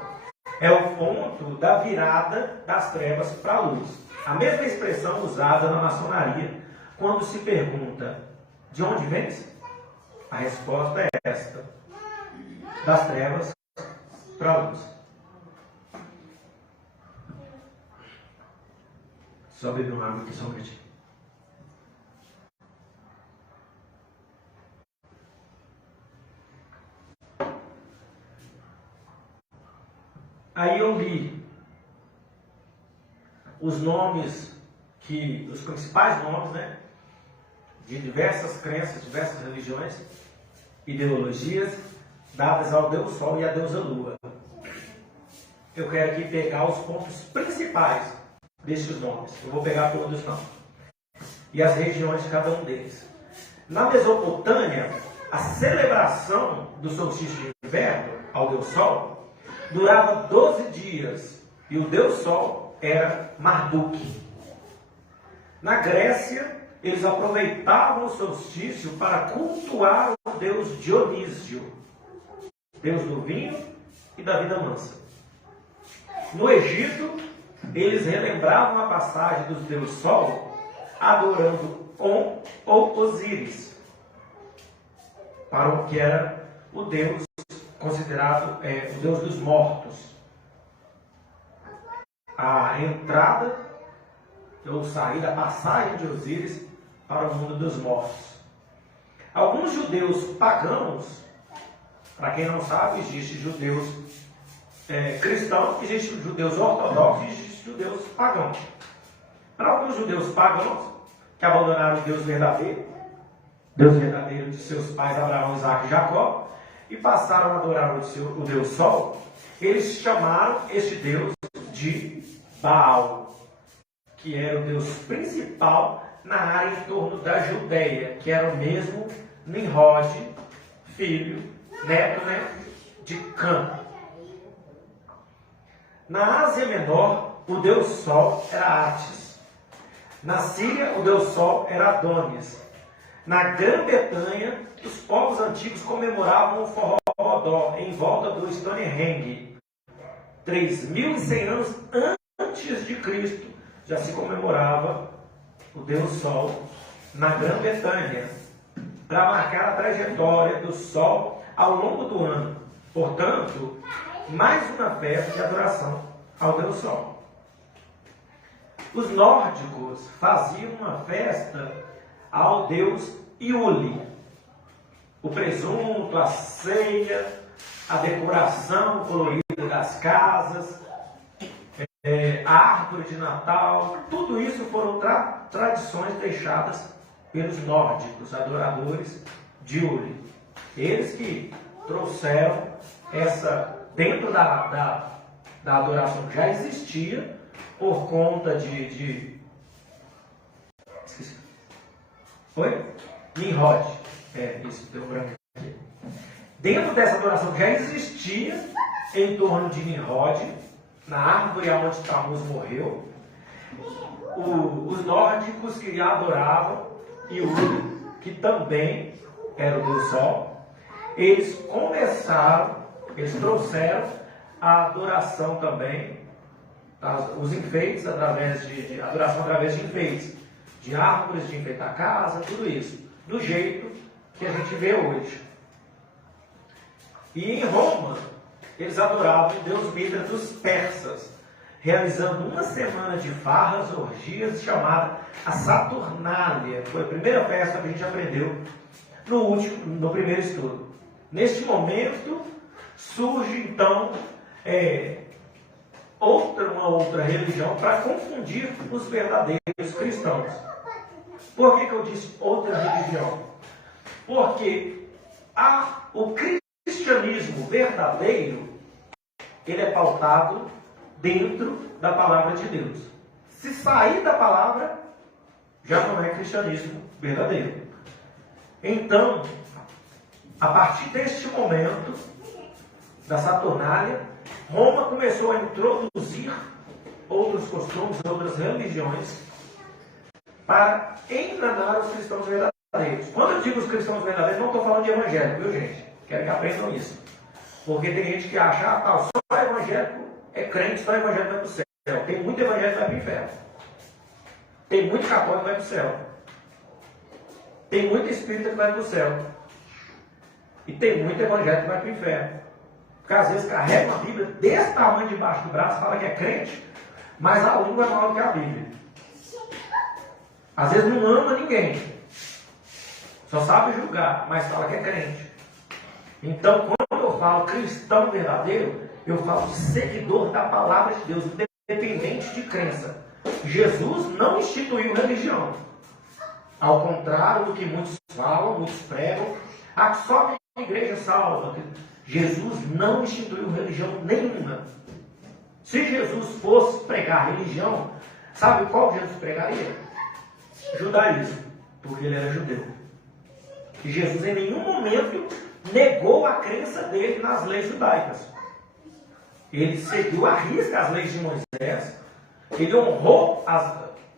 É o ponto da virada das trevas para a luz. A mesma expressão usada na maçonaria, quando se pergunta: de onde vens? A resposta é esta: das trevas para a luz. Só beber uma água aqui, só um minutinho. Aí eu li os nomes, os principais nomes, né, de diversas crenças, diversas religiões, ideologias, dadas ao Deus Sol e à deusa Lua. Eu quero aqui pegar os pontos principais destes nomes. Eu vou pegar todos não. E as regiões de cada um deles. Na Mesopotâmia, a celebração do solstício de inverno ao Deus Sol durava 12 dias, e o Deus Sol era Marduk. Na Grécia, eles aproveitavam o solstício para cultuar o Deus Dionísio, Deus do vinho e da vida mansa. No Egito, eles relembravam a passagem do Deus Sol, adorando On ou Osíris, para o que era o Deus considerado o Deus dos mortos. A entrada ou saída, a passagem de Osíris para o mundo dos mortos. Alguns judeus pagãos, para quem não sabe, existem judeus cristãos, existem judeus ortodoxos e existem judeus pagãos. Para alguns judeus pagãos, que abandonaram o Deus verdadeiro de seus pais Abraão, Isaac e Jacó, e passaram a adorar o Deus Sol, eles chamaram este Deus de Baal, que era o Deus principal na área em torno da Judeia, que era o mesmo Nimrod, filho, neto, de Cã. Na Ásia Menor, o deus Sol era Artes. Na Síria, o deus Sol era Adônis. Na Grã-Bretanha, os povos antigos comemoravam o Forró em volta do Stonehenge. 3.100 anos antes de Cristo já se comemorava o deus Sol na Grã-Bretanha, para marcar a trajetória do Sol ao longo do ano. Portanto, mais uma festa de adoração ao deus Sol. Os nórdicos faziam uma festa ao deus Iule. O presunto, a ceia, a decoração colorida das casas, a árvore de Natal, tudo isso foram tradições deixadas pelos nórdicos, adoradores de Iule. Eles que trouxeram essa, dentro da adoração que já existia, por conta esqueci. Oi? Nimrod. Isso, deu branco aqui. Dentro dessa adoração que já existia em torno de Nimrod, na árvore onde Tammuz morreu, os nórdicos que adoravam Iule, que também era o deus Sol, eles trouxeram a adoração também, os enfeites, adoração através de enfeites, de árvores, de enfeitar a casa, tudo isso, do jeito que a gente vê hoje. E em Roma, eles adoravam o deus Mitra dos persas, realizando uma semana de farras, orgias, chamada a Saturnália. Foi a primeira festa que a gente aprendeu no primeiro estudo. Neste momento, surge então uma outra religião para confundir os verdadeiros cristãos. Por que eu disse outra religião? Porque o cristianismo verdadeiro, ele é pautado dentro da palavra de Deus. Se sair da palavra, já não é cristianismo verdadeiro. Então, a partir deste momento da Saturnália, Roma começou a introduzir outros costumes, outras religiões, para enganar os cristãos verdadeiros. Quando eu digo os cristãos verdadeiros, não estou falando de evangélico, viu, gente? Quero que aprendam isso. Porque tem gente que acha, só evangélico é crente, só evangélico vai para o céu. Tem muito evangélico que vai para o inferno. Tem muito católico que vai para o céu. Tem muito espírita que vai para o céu. E tem muito evangélico que vai para o inferno. Porque às vezes carrega uma Bíblia desse tamanho debaixo do braço, fala que é crente, mas a língua é maior que a Bíblia. Às vezes não ama ninguém. Só sabe julgar, mas fala que é crente. Então, quando eu falo cristão verdadeiro, eu falo de seguidor da palavra de Deus, independente de crença. Jesus não instituiu religião. Ao contrário do que muitos falam, muitos pregam, só a igreja salva. Jesus não instituiu religião nenhuma. Se Jesus fosse pregar religião, sabe qual Jesus pregaria? Judaísmo, porque ele era judeu. E Jesus em nenhum momento negou a crença dele nas leis judaicas. Ele seguiu à risca as leis de Moisés, ele honrou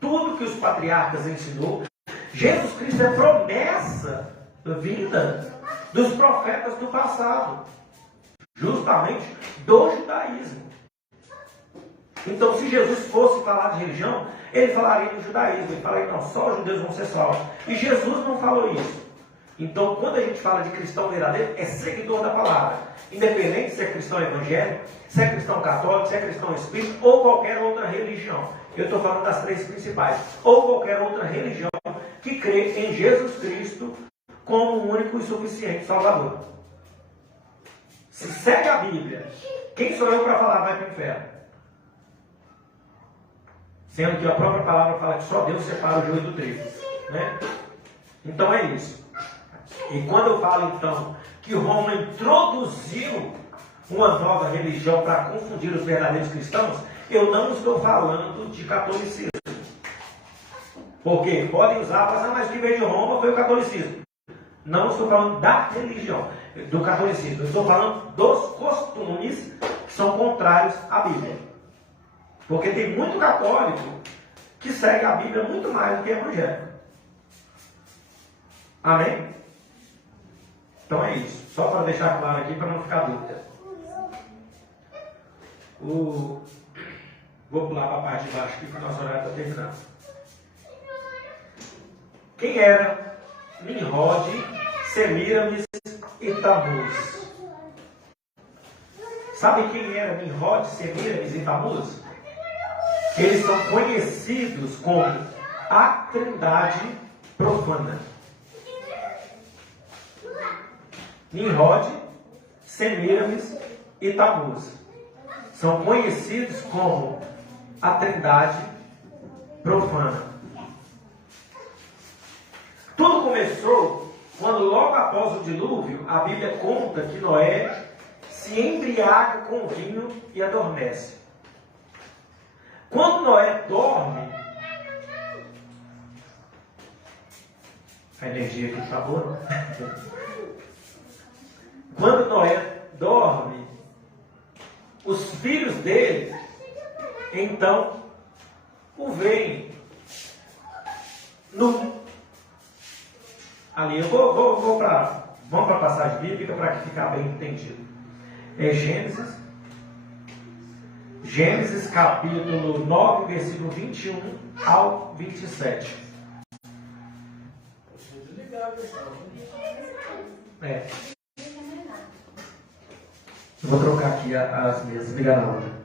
tudo que os patriarcas ensinou. Jesus Cristo é promessa vinda dos profetas do passado, justamente do judaísmo. Então, se Jesus fosse falar de religião, ele falaria do judaísmo, ele falaria, não, só os judeus vão ser salvos. E Jesus não falou isso. Então, quando a gente fala de cristão verdadeiro, é seguidor da palavra. Independente se é cristão evangélico, se é cristão católico, se é cristão espírita ou qualquer outra religião. Eu estou falando das três principais. Ou qualquer outra religião que crê em Jesus Cristo como o único e suficiente Salvador. Se segue a Bíblia, quem sou eu para falar vai para o inferno? Sendo que a própria palavra fala que só Deus separa o joio do trigo. Né? Então é isso. E quando eu falo então que Roma introduziu uma nova religião para confundir os verdadeiros cristãos, eu não estou falando de catolicismo. Porque podem usar, mas o que veio de Roma foi o catolicismo. Não estou falando da religião, do catolicismo. Eu estou falando dos costumes que são contrários à Bíblia. Porque tem muito católico que segue a Bíblia muito mais do que evangélico. Amém? Então é isso. Só para deixar claro aqui, para não ficar dúvida. Vou pular para a parte de baixo aqui, porque o nosso horário está terminando. Quem era Nimrod, Semíramis e Tamuz? Sabe quem era Nimrod, Semíramis e Tamuz? Eles são conhecidos como a Trindade profana. Nimrod, Semíramis e Tamuz são conhecidos como a Trindade profana. Tudo começou quando, logo após o dilúvio, a Bíblia conta que Noé se embriaga com vinho e adormece. Quando Noé dorme, a energia aqui está boa. Quando Noé dorme, os filhos dele, então, o veem nu. Ali, vamos para a passagem bíblica para ficar bem entendido. É Gênesis capítulo 9, versículo 21 ao 27. Eu vou trocar aqui as mesas, ligar na outra.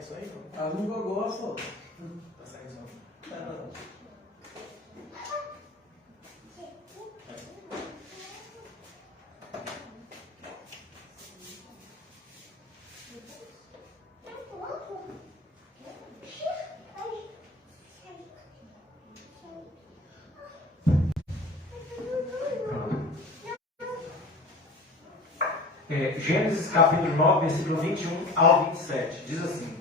Isso aí, não? A língua gosta. Tá saindo só. Não. Gênesis capítulo 9, versículo 21 ao 27. Diz assim: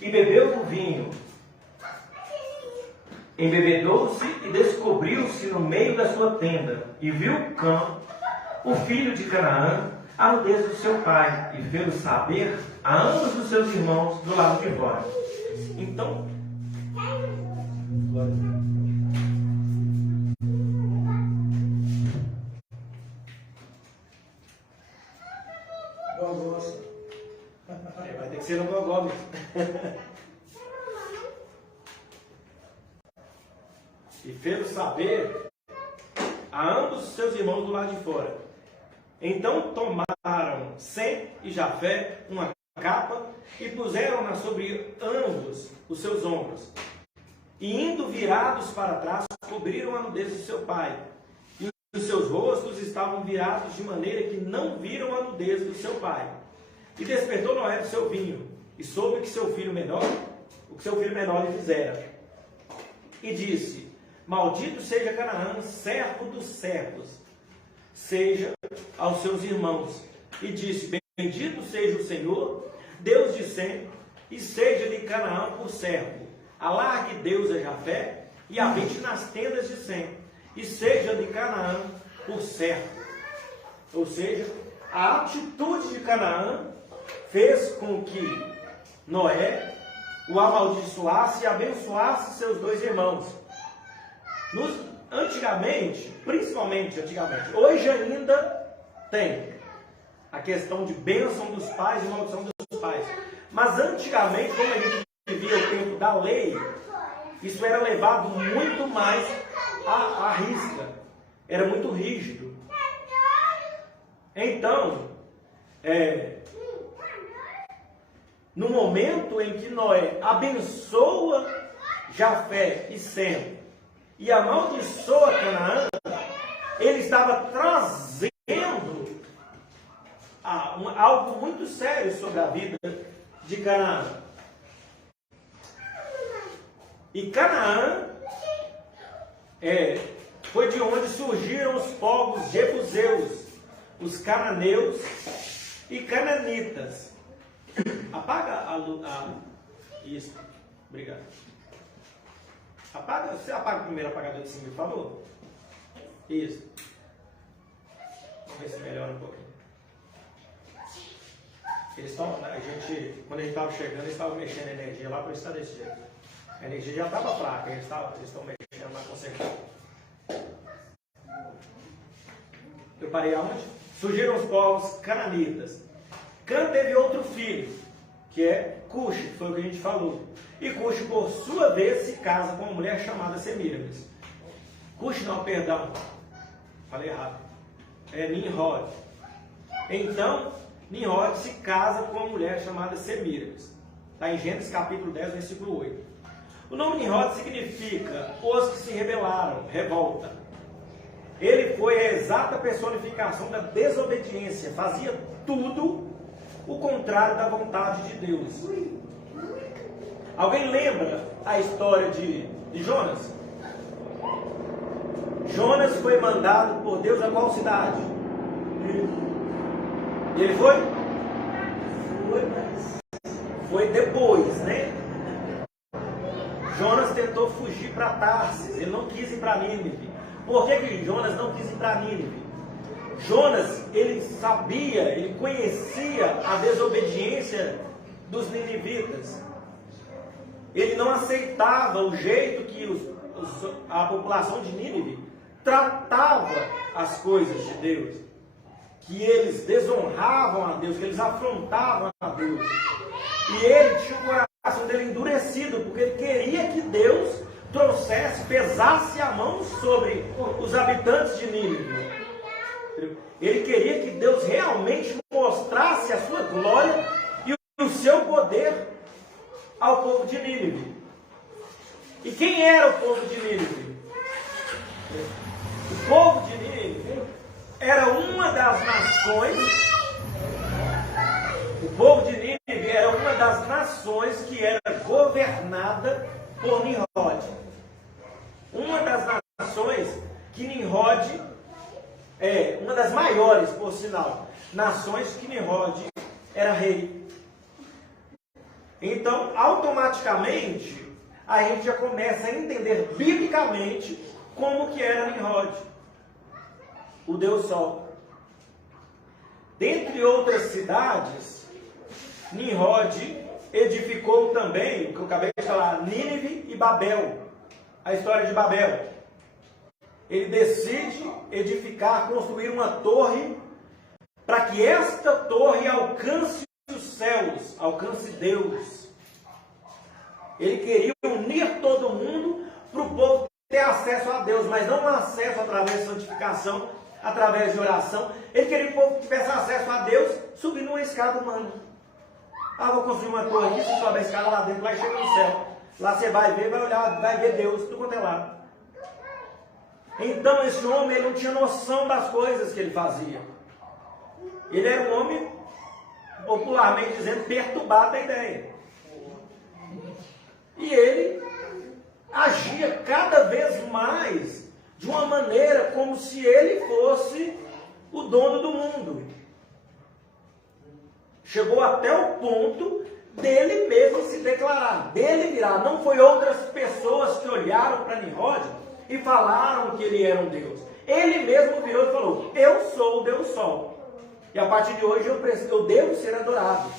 E bebeu do vinho, embebedou-se e descobriu-se no meio da sua tenda, e viu Cã, o filho de Canaã, a nudez do seu pai, e fez-o saber a ambos os seus irmãos do lado de fora. Então, vai ter que ser no gogó mesmo. E fez-o saber a ambos os seus irmãos do lado de fora. Então tomaram Sem e Jafé uma capa e puseram-na sobre ambos os seus ombros. E indo virados para trás, cobriram a nudez de seu pai. E os seus rostos estavam virados de maneira que não viram a nudez do seu pai. E despertou Noé do seu vinho, e soube que seu filho menor, o que seu filho menor lhe fizera. E disse: Maldito seja Canaã, servo dos servos, seja aos seus irmãos. E disse: Bendito seja o Senhor, Deus de Sem, e seja-lhe Canaã por servo. Alargue Deus a Jafé, e habite nas tendas de Sem. e seja de Canaã por certo. Ou seja, a atitude de Canaã fez com que Noé o amaldiçoasse e abençoasse seus dois irmãos. Antigamente, principalmente antigamente, hoje ainda tem a questão de bênção dos pais e maldição dos pais. Mas antigamente, como a gente vivia o tempo da lei, isso era levado muito mais à risca. Era muito rígido. Então, no momento em que Noé abençoa Jafé e Sem e amaldiçoa Canaã, ele estava trazendo algo muito sério sobre a vida de Canaã. E Canaã foi de onde surgiram os povos jebuseus, os cananeus e cananitas. Apaga a luz. Isso. Obrigado. Você apaga o primeiro apagador de cima, por favor. Isso. Vamos ver se melhora um pouquinho. Eles estão, quando a gente estava chegando, eles estavam mexendo a energia lá, por isso está desse jeito. A energia já estava fraca, eles estão mexendo lá com certeza. Eu parei aonde? Surgiram os povos cananitas. Cã teve outro filho, que é Cuxi, que foi o que a gente falou. E Cuxi, por sua vez, se casa com uma mulher chamada Semíramis. Cuxi não, perdão. Falei errado. É Nimrod. Então, Nimrod se casa com uma mulher chamada Semíramis. Está em Gênesis capítulo 10, versículo 8. O nome Nimrod significa os que se rebelaram, revolta. Ele foi a exata personificação da desobediência. Fazia tudo o contrário da vontade de Deus. Alguém lembra a história de Jonas? Jonas foi mandado por Deus a qual cidade? E ele foi? Foi depois, né? Jonas tentou fugir para Tarsis. Ele não quis ir para Nínive. Por que Jonas não quis ir para Nínive? Jonas, ele sabia, ele conhecia a desobediência dos ninivitas. Ele não aceitava o jeito que a população de Nínive tratava as coisas de Deus. Que eles desonravam a Deus, que eles afrontavam a Deus. E ele tinha o coração dele endurecido, porque ele queria que Deus pesasse a mão sobre os habitantes de Nínive. Ele queria que Deus realmente mostrasse a sua glória e o seu poder ao povo de Nínive. E quem era o povo de Nínive? O povo de Nínive era uma das nações. O povo de Nínive era uma das nações que era governada por Nimrod. Uma das nações que Nimrod uma das maiores, por sinal, nações que Nimrod era rei. Então, automaticamente, a gente já começa a entender biblicamente como que era Nimrod, o Deus Sol. Dentre outras cidades, Nimrod edificou também, que eu acabei de falar, Nínive e Babel, a história de Babel. Ele decide edificar, construir uma torre, para que esta torre alcance os céus, alcance Deus. Ele queria unir todo mundo para o povo ter acesso a Deus, mas não acesso através de santificação, através de oração. Ele queria que o povo tivesse acesso a Deus subindo uma escada humana. Vou construir uma torre aqui, você sobe a escada lá dentro, vai chegar no céu. Lá você vai ver, vai olhar, vai ver Deus, tudo quanto é lá. Então esse homem, ele não tinha noção das coisas que ele fazia. Ele era um homem, popularmente dizendo, perturbado da ideia. E ele agia cada vez mais de uma maneira como se ele fosse o dono do mundo. Chegou até o ponto dele mesmo se declarar, dele virar. Não foi outras pessoas que olharam para Nimrod e falaram que ele era um Deus. Ele mesmo virou e falou: eu sou o Deus Sol. E a partir de hoje eu devo ser adorado.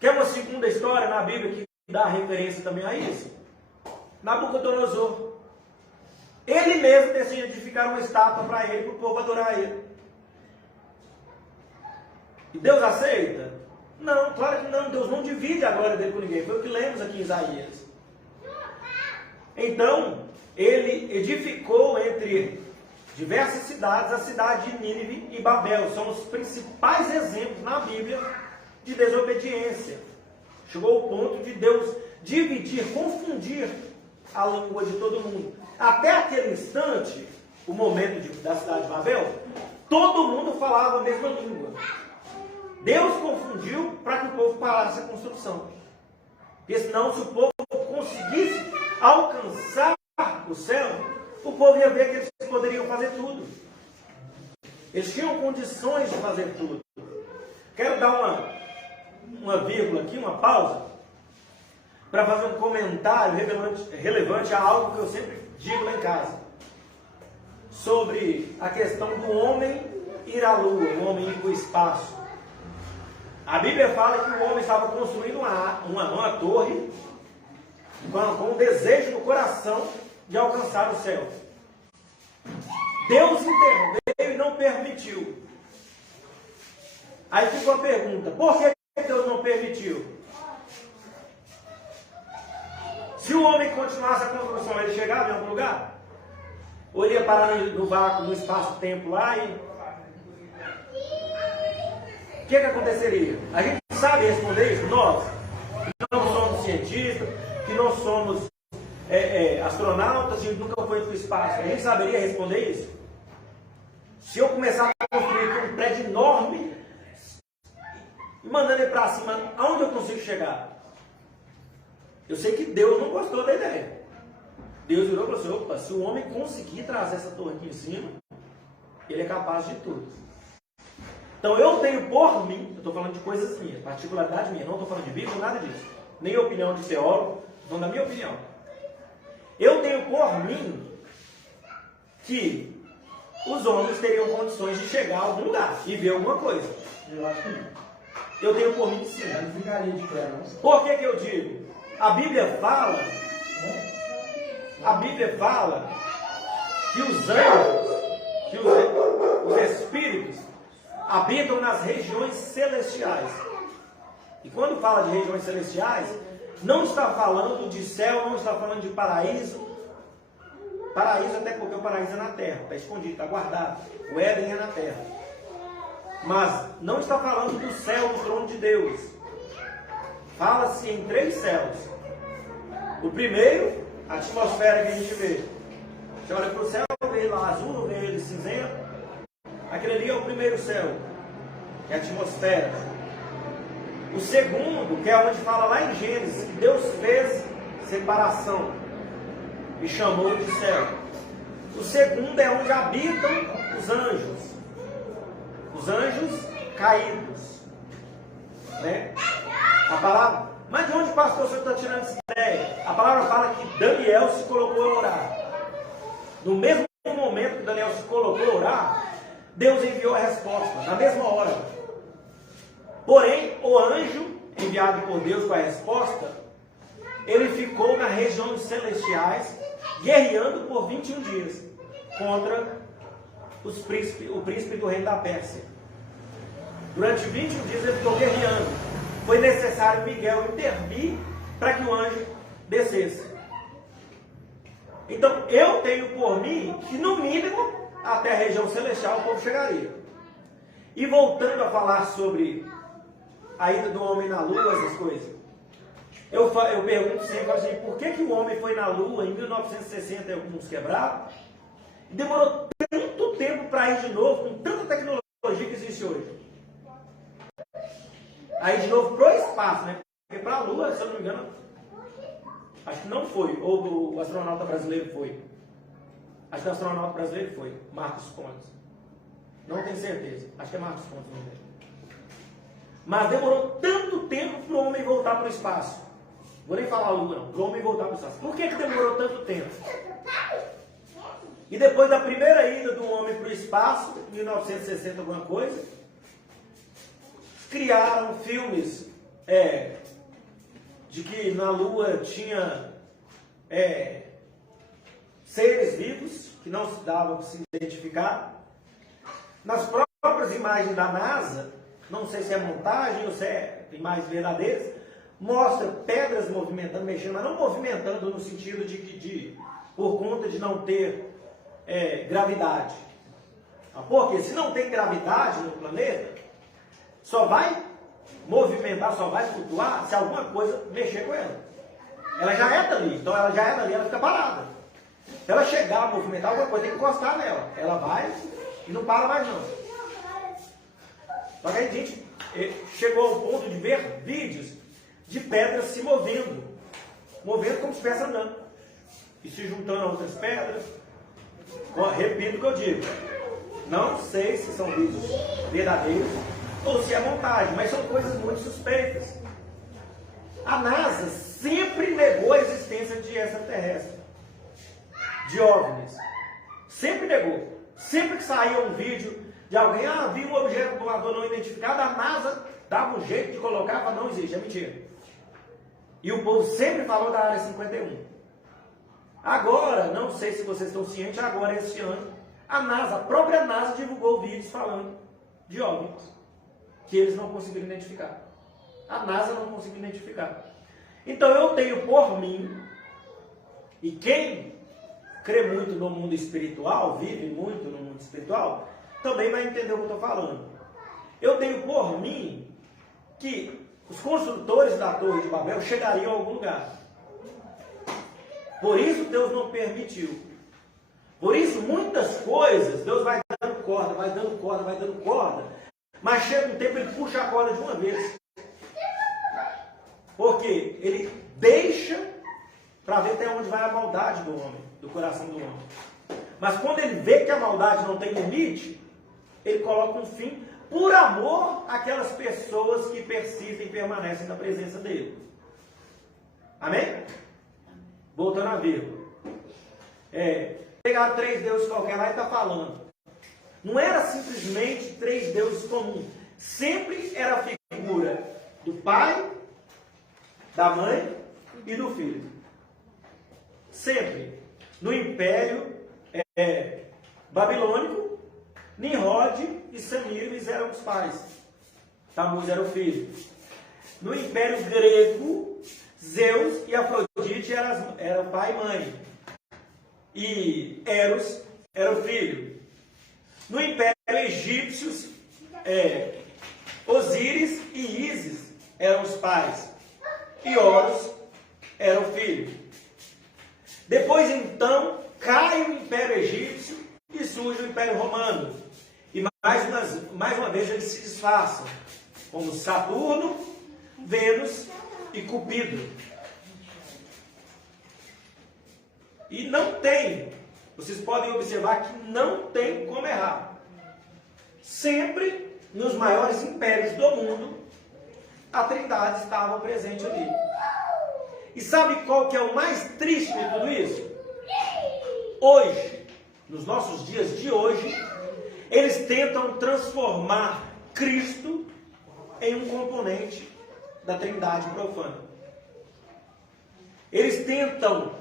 Quer uma segunda história na Bíblia que dá referência também a isso? Nabucodonosor. Ele mesmo decide edificar uma estátua para ele, para o povo adorar ele. E Deus aceita? Não, claro que não. Deus não divide a glória dele com ninguém. Foi o que lemos aqui em Isaías. Então, ele edificou entre diversas cidades a cidade de Nínive e Babel. São os principais exemplos na Bíblia de desobediência. Chegou ao ponto de Deus dividir, confundir a língua de todo mundo. Até aquele instante, o momento da cidade de Babel, todo mundo falava a mesma língua. Deus confundiu para que o povo parasse a construção. Porque senão, se o povo conseguisse alcançar o céu, o povo ia ver que eles poderiam fazer tudo. Eles tinham condições de fazer tudo. Quero dar uma vírgula aqui, uma pausa, para fazer um comentário relevante a algo que eu sempre digo lá em casa. Sobre a questão do homem ir à lua, o homem ir para o espaço. A Bíblia fala que o homem estava construindo uma torre com o desejo no coração de alcançar o céu. Deus interveio e não permitiu. Aí fica a pergunta: por que Deus não permitiu? Se o homem continuasse a construção, ele chegava em algum lugar? Ou ele ia parar no vácuo, no espaço-tempo lá e... O que aconteceria? A gente sabe responder isso? Nós, que não somos cientistas, que não somos astronautas, a gente nunca foi para o espaço. A gente saberia responder isso? Se eu começar a construir aqui um prédio enorme e mandando ele para cima, aonde eu consigo chegar? Eu sei que Deus não gostou da ideia. Deus virou e falou assim: opa, se o homem conseguir trazer essa torre aqui em cima, ele é capaz de tudo. Então eu tenho por mim, eu estou falando de coisas minhas, particularidade minha, não estou falando de Bíblia, nada disso. Nem opinião de teólogo, não da minha opinião. Eu tenho por mim que os homens teriam condições de chegar a algum lugar e ver alguma coisa. Eu acho que não. Eu tenho por mim que sim. Eu não ficaria de pé, não. Por que eu digo? A Bíblia fala que os anjos, que os espíritos habitam nas regiões celestiais. E quando fala de regiões celestiais, não está falando de céu, não está falando de paraíso. Paraíso até porque o paraíso é na terra, está escondido, está guardado. O Éden é na terra. Mas não está falando do céu, do trono de Deus. Fala-se em 3 céus. O primeiro, a atmosfera que a gente vê. Você olha para o céu, vê ele lá azul, vê ele cinzento. Aquele ali é o primeiro céu, que é a atmosfera. O segundo, que é onde fala lá em Gênesis, que Deus fez separação e chamou de céu. O segundo é onde habitam os anjos. Os anjos caídos. Né? A palavra... Mas de onde, pastor, você está tirando essa ideia? A palavra fala que Daniel se colocou a orar. No mesmo momento que Daniel se colocou a orar, Deus enviou a resposta, na mesma hora. Porém, o anjo, enviado por Deus com a resposta, ele ficou nas regiões celestiais, guerreando por 21 dias, contra o príncipe do reino da Pérsia. Durante 21 dias ele ficou guerreando. Foi necessário Miguel intervir para que o anjo descesse. Então, eu tenho por mim que, no mínimo, até a região celestial o povo chegaria. E voltando a falar sobre a ida do homem na lua, essas coisas, eu pergunto sempre assim: por que o homem foi na lua em 1960 e alguns quebrados, e demorou tanto tempo para ir de novo, com tanta tecnologia que existe hoje? Aí de novo pro espaço, né? Porque para a lua, se eu não me engano, acho que não foi, ou o astronauta brasileiro foi. Acho que o astronauta brasileiro foi, Marcos Pontes. Não tenho certeza, acho que é Marcos Pontes mesmo. Mas demorou tanto tempo para o homem voltar para o espaço. vou nem falar a lua não, para o homem voltar para o espaço. Por que demorou tanto tempo? E depois da primeira ida do homem para o espaço, em 1960 alguma coisa, criaram filmes de que na lua tinha seres vivos que não se davam para se identificar. Nas próprias imagens da NASA, não sei se é montagem ou se é imagens verdadeiras, mostra pedras movimentando, mexendo, mas não movimentando no sentido de por conta de não ter gravidade. Porque se não tem gravidade no planeta, só vai movimentar, só vai flutuar se alguma coisa mexer com ela. Ela já é dali, então ela já é dali, ela fica parada. Se ela chegar a movimentar alguma coisa, tem que encostar nela. Ela vai e não para mais não. Só que a gente chegou ao ponto de ver vídeos de pedras se movendo como se estivesse andando. E se juntando a outras pedras. Repito o que eu digo. Não sei se são vídeos verdadeiros ou se é montagem, mas são coisas muito suspeitas. A NASA sempre negou a existência de extraterrestre, de OVNIs. Sempre negou. Sempre que saía um vídeo de alguém, viu um objeto voador não identificado, a NASA dava um jeito de colocar, mas não existe, é mentira. E o povo sempre falou da Área 51. Agora, não sei se vocês estão cientes, agora este ano, a própria NASA divulgou vídeos falando de OVNIs, que eles não conseguiram identificar. A NASA não conseguiu identificar. Então eu tenho por mim, e quem crê muito no mundo espiritual, vive muito no mundo espiritual, também vai entender o que eu estou falando. Eu tenho por mim que os construtores da Torre de Babel chegariam a algum lugar. Por isso Deus não permitiu. Por isso muitas coisas Deus vai dando corda, vai dando corda, vai dando corda. Mas chega um tempo ele puxa a corda de uma vez. Porque ele deixa para ver até onde vai a maldade do homem, do coração do homem. Mas quando ele vê que a maldade não tem limite, ele coloca um fim por amor àquelas pessoas que persistem e permanecem na presença dele. Amém? Voltando a vírgula. Pegar 3 deuses qualquer lá e está falando. Não era simplesmente 3 deuses comuns. Sempre era a figura do pai, da mãe e do filho. Sempre. No Império Babilônico, Nimrod e Semíramis eram os pais. Tammuz era o filho. No Império Grego, Zeus e Afrodite eram pai e mãe. E Eros era o filho. No Império Egípcio, Osíris e Ísis eram os pais. E Horus era o filho. Depois então cai o Império Egípcio e surge o Império Romano. E mais uma vez eles se disfarçam como Saturno, Vênus e Cupido. E não tem, vocês podem observar que não tem como errar. Sempre nos maiores impérios do mundo, a Trindade estava presente ali. E sabe qual que é o mais triste de tudo isso? Hoje, nos nossos dias de hoje, eles tentam transformar Cristo em um componente da Trindade profana. Eles tentam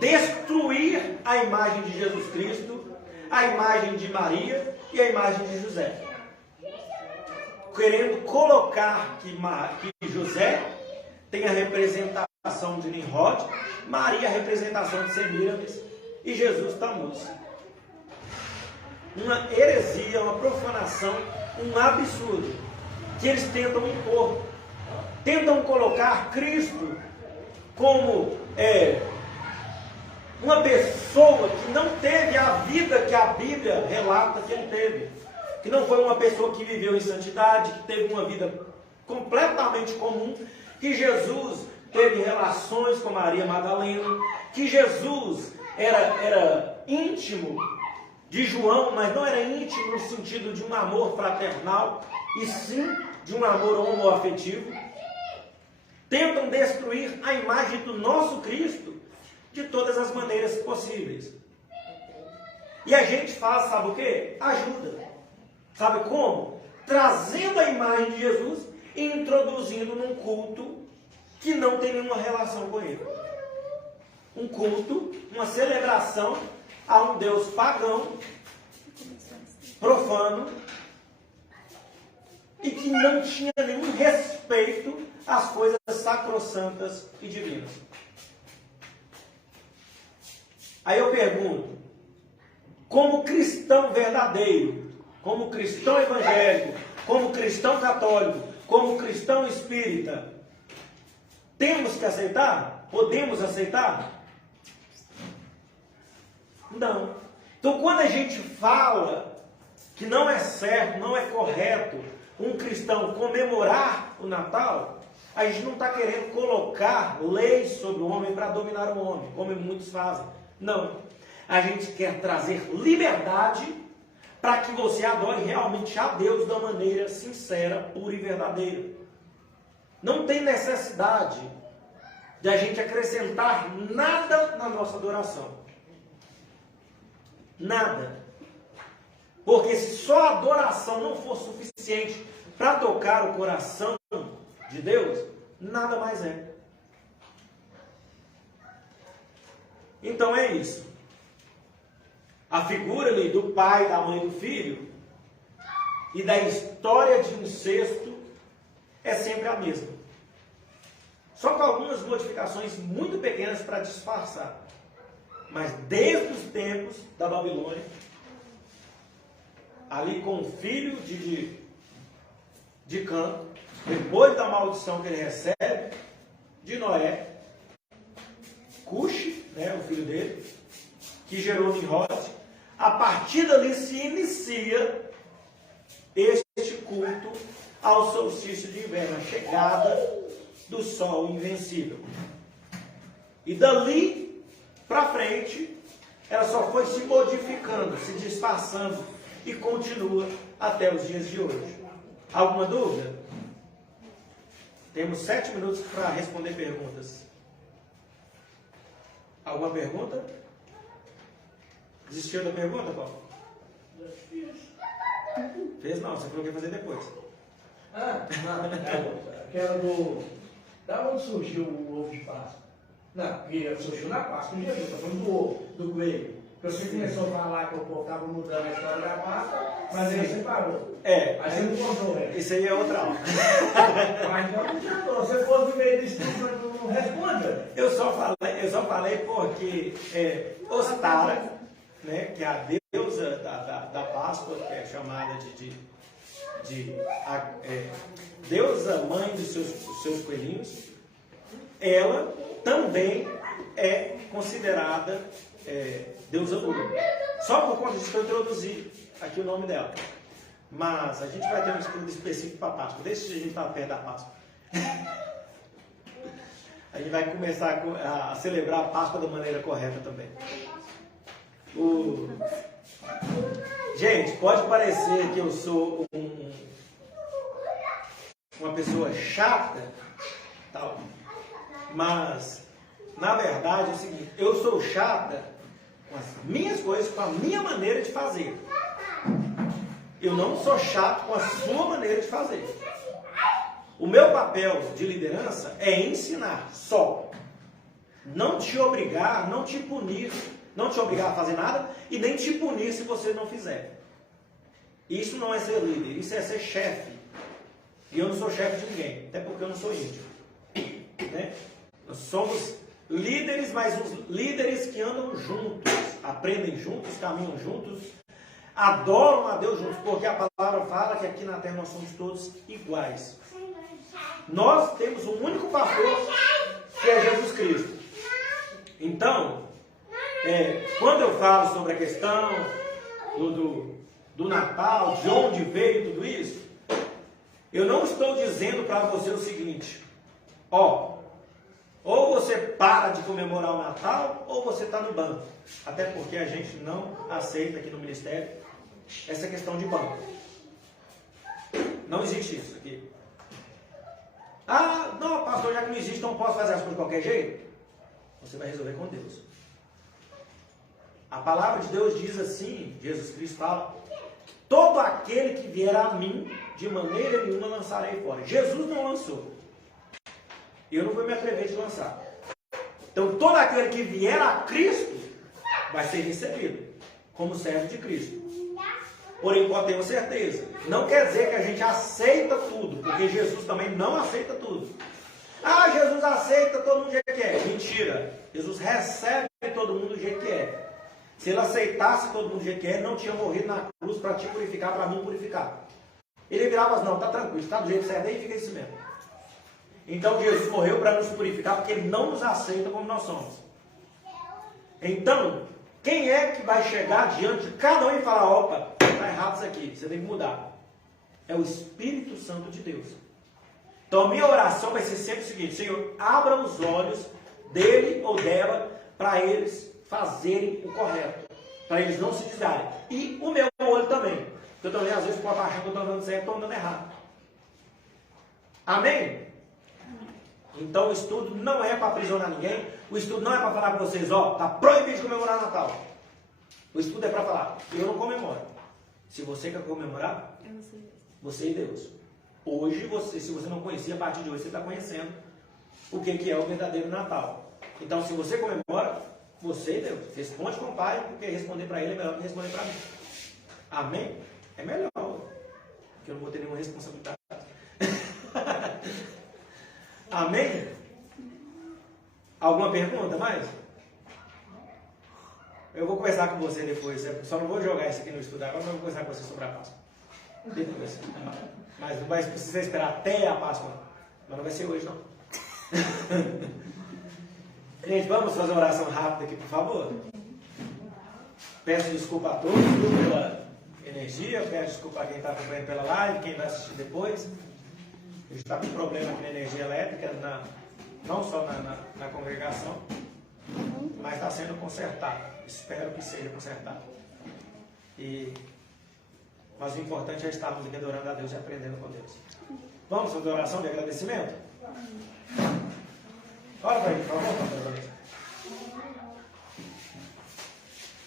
destruir a imagem de Jesus Cristo, a imagem de Maria e a imagem de José. Querendo colocar que José tem a representação de Nimrod, Maria a representação de Semíramis e Jesus Tammuz. Uma heresia, uma profanação, um absurdo que eles tentam impor. Tentam colocar Cristo como uma pessoa que não teve a vida que a Bíblia relata que ele teve. Que não foi uma pessoa que viveu em santidade, que teve uma vida completamente comum, que Jesus teve relações com Maria Madalena, que Jesus era íntimo de João, mas não era íntimo no sentido de um amor fraternal, e sim de um amor homoafetivo. tentam destruir a imagem do nosso Cristo de todas as maneiras possíveis. E a gente faz, sabe o quê? Ajuda. Sabe como? Trazendo a imagem de Jesus e introduzindo num culto que não tem nenhuma relação com ele. Um culto, uma celebração a um Deus pagão, profano, e que não tinha nenhum respeito às coisas sacrossantas e divinas. Aí eu pergunto, como cristão verdadeiro, como cristão evangélico, como cristão católico, como cristão espírita, temos que aceitar? Podemos aceitar? Não. Então, quando a gente fala que não é certo, não é correto um cristão comemorar o Natal, a gente não está querendo colocar leis sobre o homem para dominar o homem, como muitos fazem. Não. A gente quer trazer liberdade para que você adore realmente a Deus da maneira sincera, pura e verdadeira. Não tem necessidade de a gente acrescentar nada na nossa adoração. Nada. Porque se só a adoração não for suficiente para tocar o coração de Deus, nada mais é. Então é isso. A figura ali do pai, da mãe e do filho e da história de incesto é sempre a mesma. Só com algumas modificações muito pequenas para disfarçar. Mas desde os tempos da Babilônia, ali com o filho de Cã, depois da maldição que ele recebe de Noé, Cuxi, né, o filho dele, que gerou Nimrod, a partir dali se inicia este culto ao solstício de inverno, a chegada do sol invencível. E dali para frente, ela só foi se modificando, se disfarçando e continua até os dias de hoje. Alguma dúvida? Temos 7 minutos para responder perguntas. Alguma pergunta? Desistiu da pergunta, Paulo? Fez não, você falou que ia fazer depois. Aquela do... Da onde surgiu o ovo de Páscoa? Não, porque surgiu na Páscoa de Jesus, está falando do ovo, do coelho. Porque você começou a falar que o povo estava mudando a história da Páscoa, mas aí você parou. Aí você não contou, né? Isso aí é outra aula. Mas não adiantou. Você fosse no meio disso, não responda. Eu só falei porque Ostara, né, que é a deusa da Páscoa, que é chamada de deusa mãe dos seus coelhinhos, ela também é considerada deusa Lua. Só por conta disso que eu introduzi aqui o nome dela. Mas a gente vai ter um estudo específico para a Páscoa. Deixa a gente estar perto da Páscoa. A gente vai começar a celebrar a Páscoa da maneira correta também. Gente, pode parecer que eu sou uma pessoa chata, tal, mas na verdade é o seguinte: eu sou chata com as minhas coisas, com a minha maneira de fazer. Eu não sou chato com a sua maneira de fazer. O meu papel de liderança é ensinar só. Não te obrigar, não te punir, não te obrigar a fazer nada e nem te punir se você não fizer. Isso não é ser líder, isso é ser chefe. E eu não sou chefe de ninguém, até porque eu não sou íntimo. Né? Nós somos líderes, mas os líderes que andam juntos, aprendem juntos, caminham juntos, adoram a Deus juntos, porque a palavra fala que aqui na terra nós somos todos iguais. Nós temos um único pastor, que é Jesus Cristo. Então, quando eu falo sobre a questão do Natal, de onde veio tudo isso, eu não estou dizendo para você o seguinte: ou você para de comemorar o Natal, ou você está no banco. Até porque a gente não aceita aqui no ministério essa questão de banco. Não existe isso aqui. Ah, não, pastor, já que não existe, não posso fazer as coisas de qualquer jeito. Você vai resolver com Deus. A palavra de Deus diz assim, Jesus Cristo fala, todo aquele que vier a mim, de maneira nenhuma lançarei fora. Jesus não lançou. Eu não vou me atrever de lançar. Então, todo aquele que vier a Cristo, vai ser recebido, como servo de Cristo. Porém, podemos certeza, não quer dizer que a gente aceita tudo, porque Jesus também não aceita tudo. Ah, Jesus aceita todo mundo do jeito que é. Mentira. Jesus recebe todo mundo do jeito que é. Se ele aceitasse todo mundo do jeito que é, ele não tinha morrido na cruz para te purificar, para mim purificar. Ele virava assim, não, está tranquilo, está do jeito certo, aí fica isso mesmo. Então Jesus morreu para nos purificar, porque ele não nos aceita como nós somos. Então, quem é que vai chegar diante de cada um e falar, opa, está errado isso aqui, você tem que mudar? É o Espírito Santo de Deus. Então a minha oração vai ser sempre o seguinte, Senhor, abra os olhos dele ou dela para eles fazerem o correto, para eles não se desviarem. E o meu olho também, porque eu também às vezes posso achar que eu estou andando certo, estou andando errado. Amém? Então o estudo não é para aprisionar ninguém, o estudo não é para falar para vocês, ó, está proibido de comemorar Natal. O estudo é para falar, eu não comemoro. Se você quer comemorar, você e Deus. Hoje, se você não conhecia, a partir de hoje você está conhecendo o que é o verdadeiro Natal. Então, se você comemora, você e Deus. Responde com o Pai, porque responder para ele é melhor do que responder para mim. Amém? É melhor, porque eu não vou ter nenhuma responsabilidade. Amém? Alguma pergunta mais? Eu vou conversar com você depois. Só não vou jogar isso aqui no estudo agora, mas eu vou conversar com você sobre a Páscoa. Depois. Mas não vai precisar esperar até a Páscoa. Mas não vai ser hoje, não. Gente, vamos fazer uma oração rápida aqui, por favor? Peço desculpa a todos pela energia. Peço desculpa a quem está acompanhando pela live, quem vai assistir depois. A gente está com problema aqui na energia elétrica, não só na congregação, mas está sendo consertado. Espero que seja consertado. Mas o importante é estarmos aqui adorando a Deus e aprendendo com Deus. Vamos fazer oração de agradecimento? Ora para ele, por favor, pastor.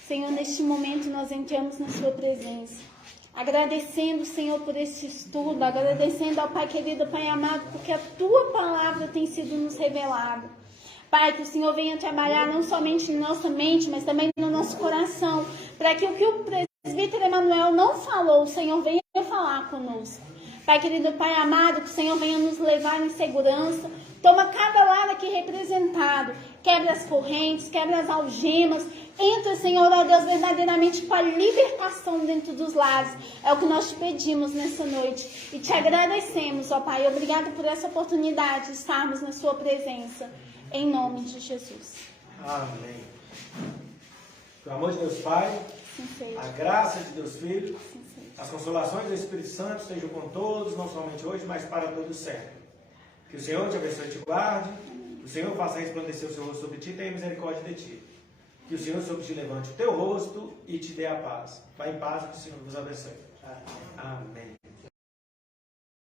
Senhor, neste momento nós entramos na sua presença. Agradecendo, Senhor, por este estudo. Agradecendo ao Pai querido, Pai amado, porque a Tua palavra tem sido nos revelada. Pai, que o Senhor venha trabalhar não somente em nossa mente, mas também no nosso coração. Para que o presbítero Emanuel não falou, o Senhor venha falar conosco. Pai querido, Pai amado, que o Senhor venha nos levar em segurança. Toma cada lado aqui representado. Quebra as correntes, quebra as algemas. Entra, Senhor, ó Deus, verdadeiramente com a libertação dentro dos lares. É o que nós te pedimos nessa noite. E te agradecemos, ó Pai. Obrigado por essa oportunidade de estarmos na sua presença. Em nome de Jesus. Amém. O amor de Deus Pai, a graça de Deus Filho, as consolações do Espírito Santo estejam com todos, não somente hoje, mas para todos sempre. Que o Senhor te abençoe e te guarde, que o Senhor faça resplandecer o seu rosto sobre ti e tenha misericórdia de ti. Que o Senhor sobre ti levante o teu rosto e te dê a paz. Vai em paz, que o Senhor vos abençoe. Amém.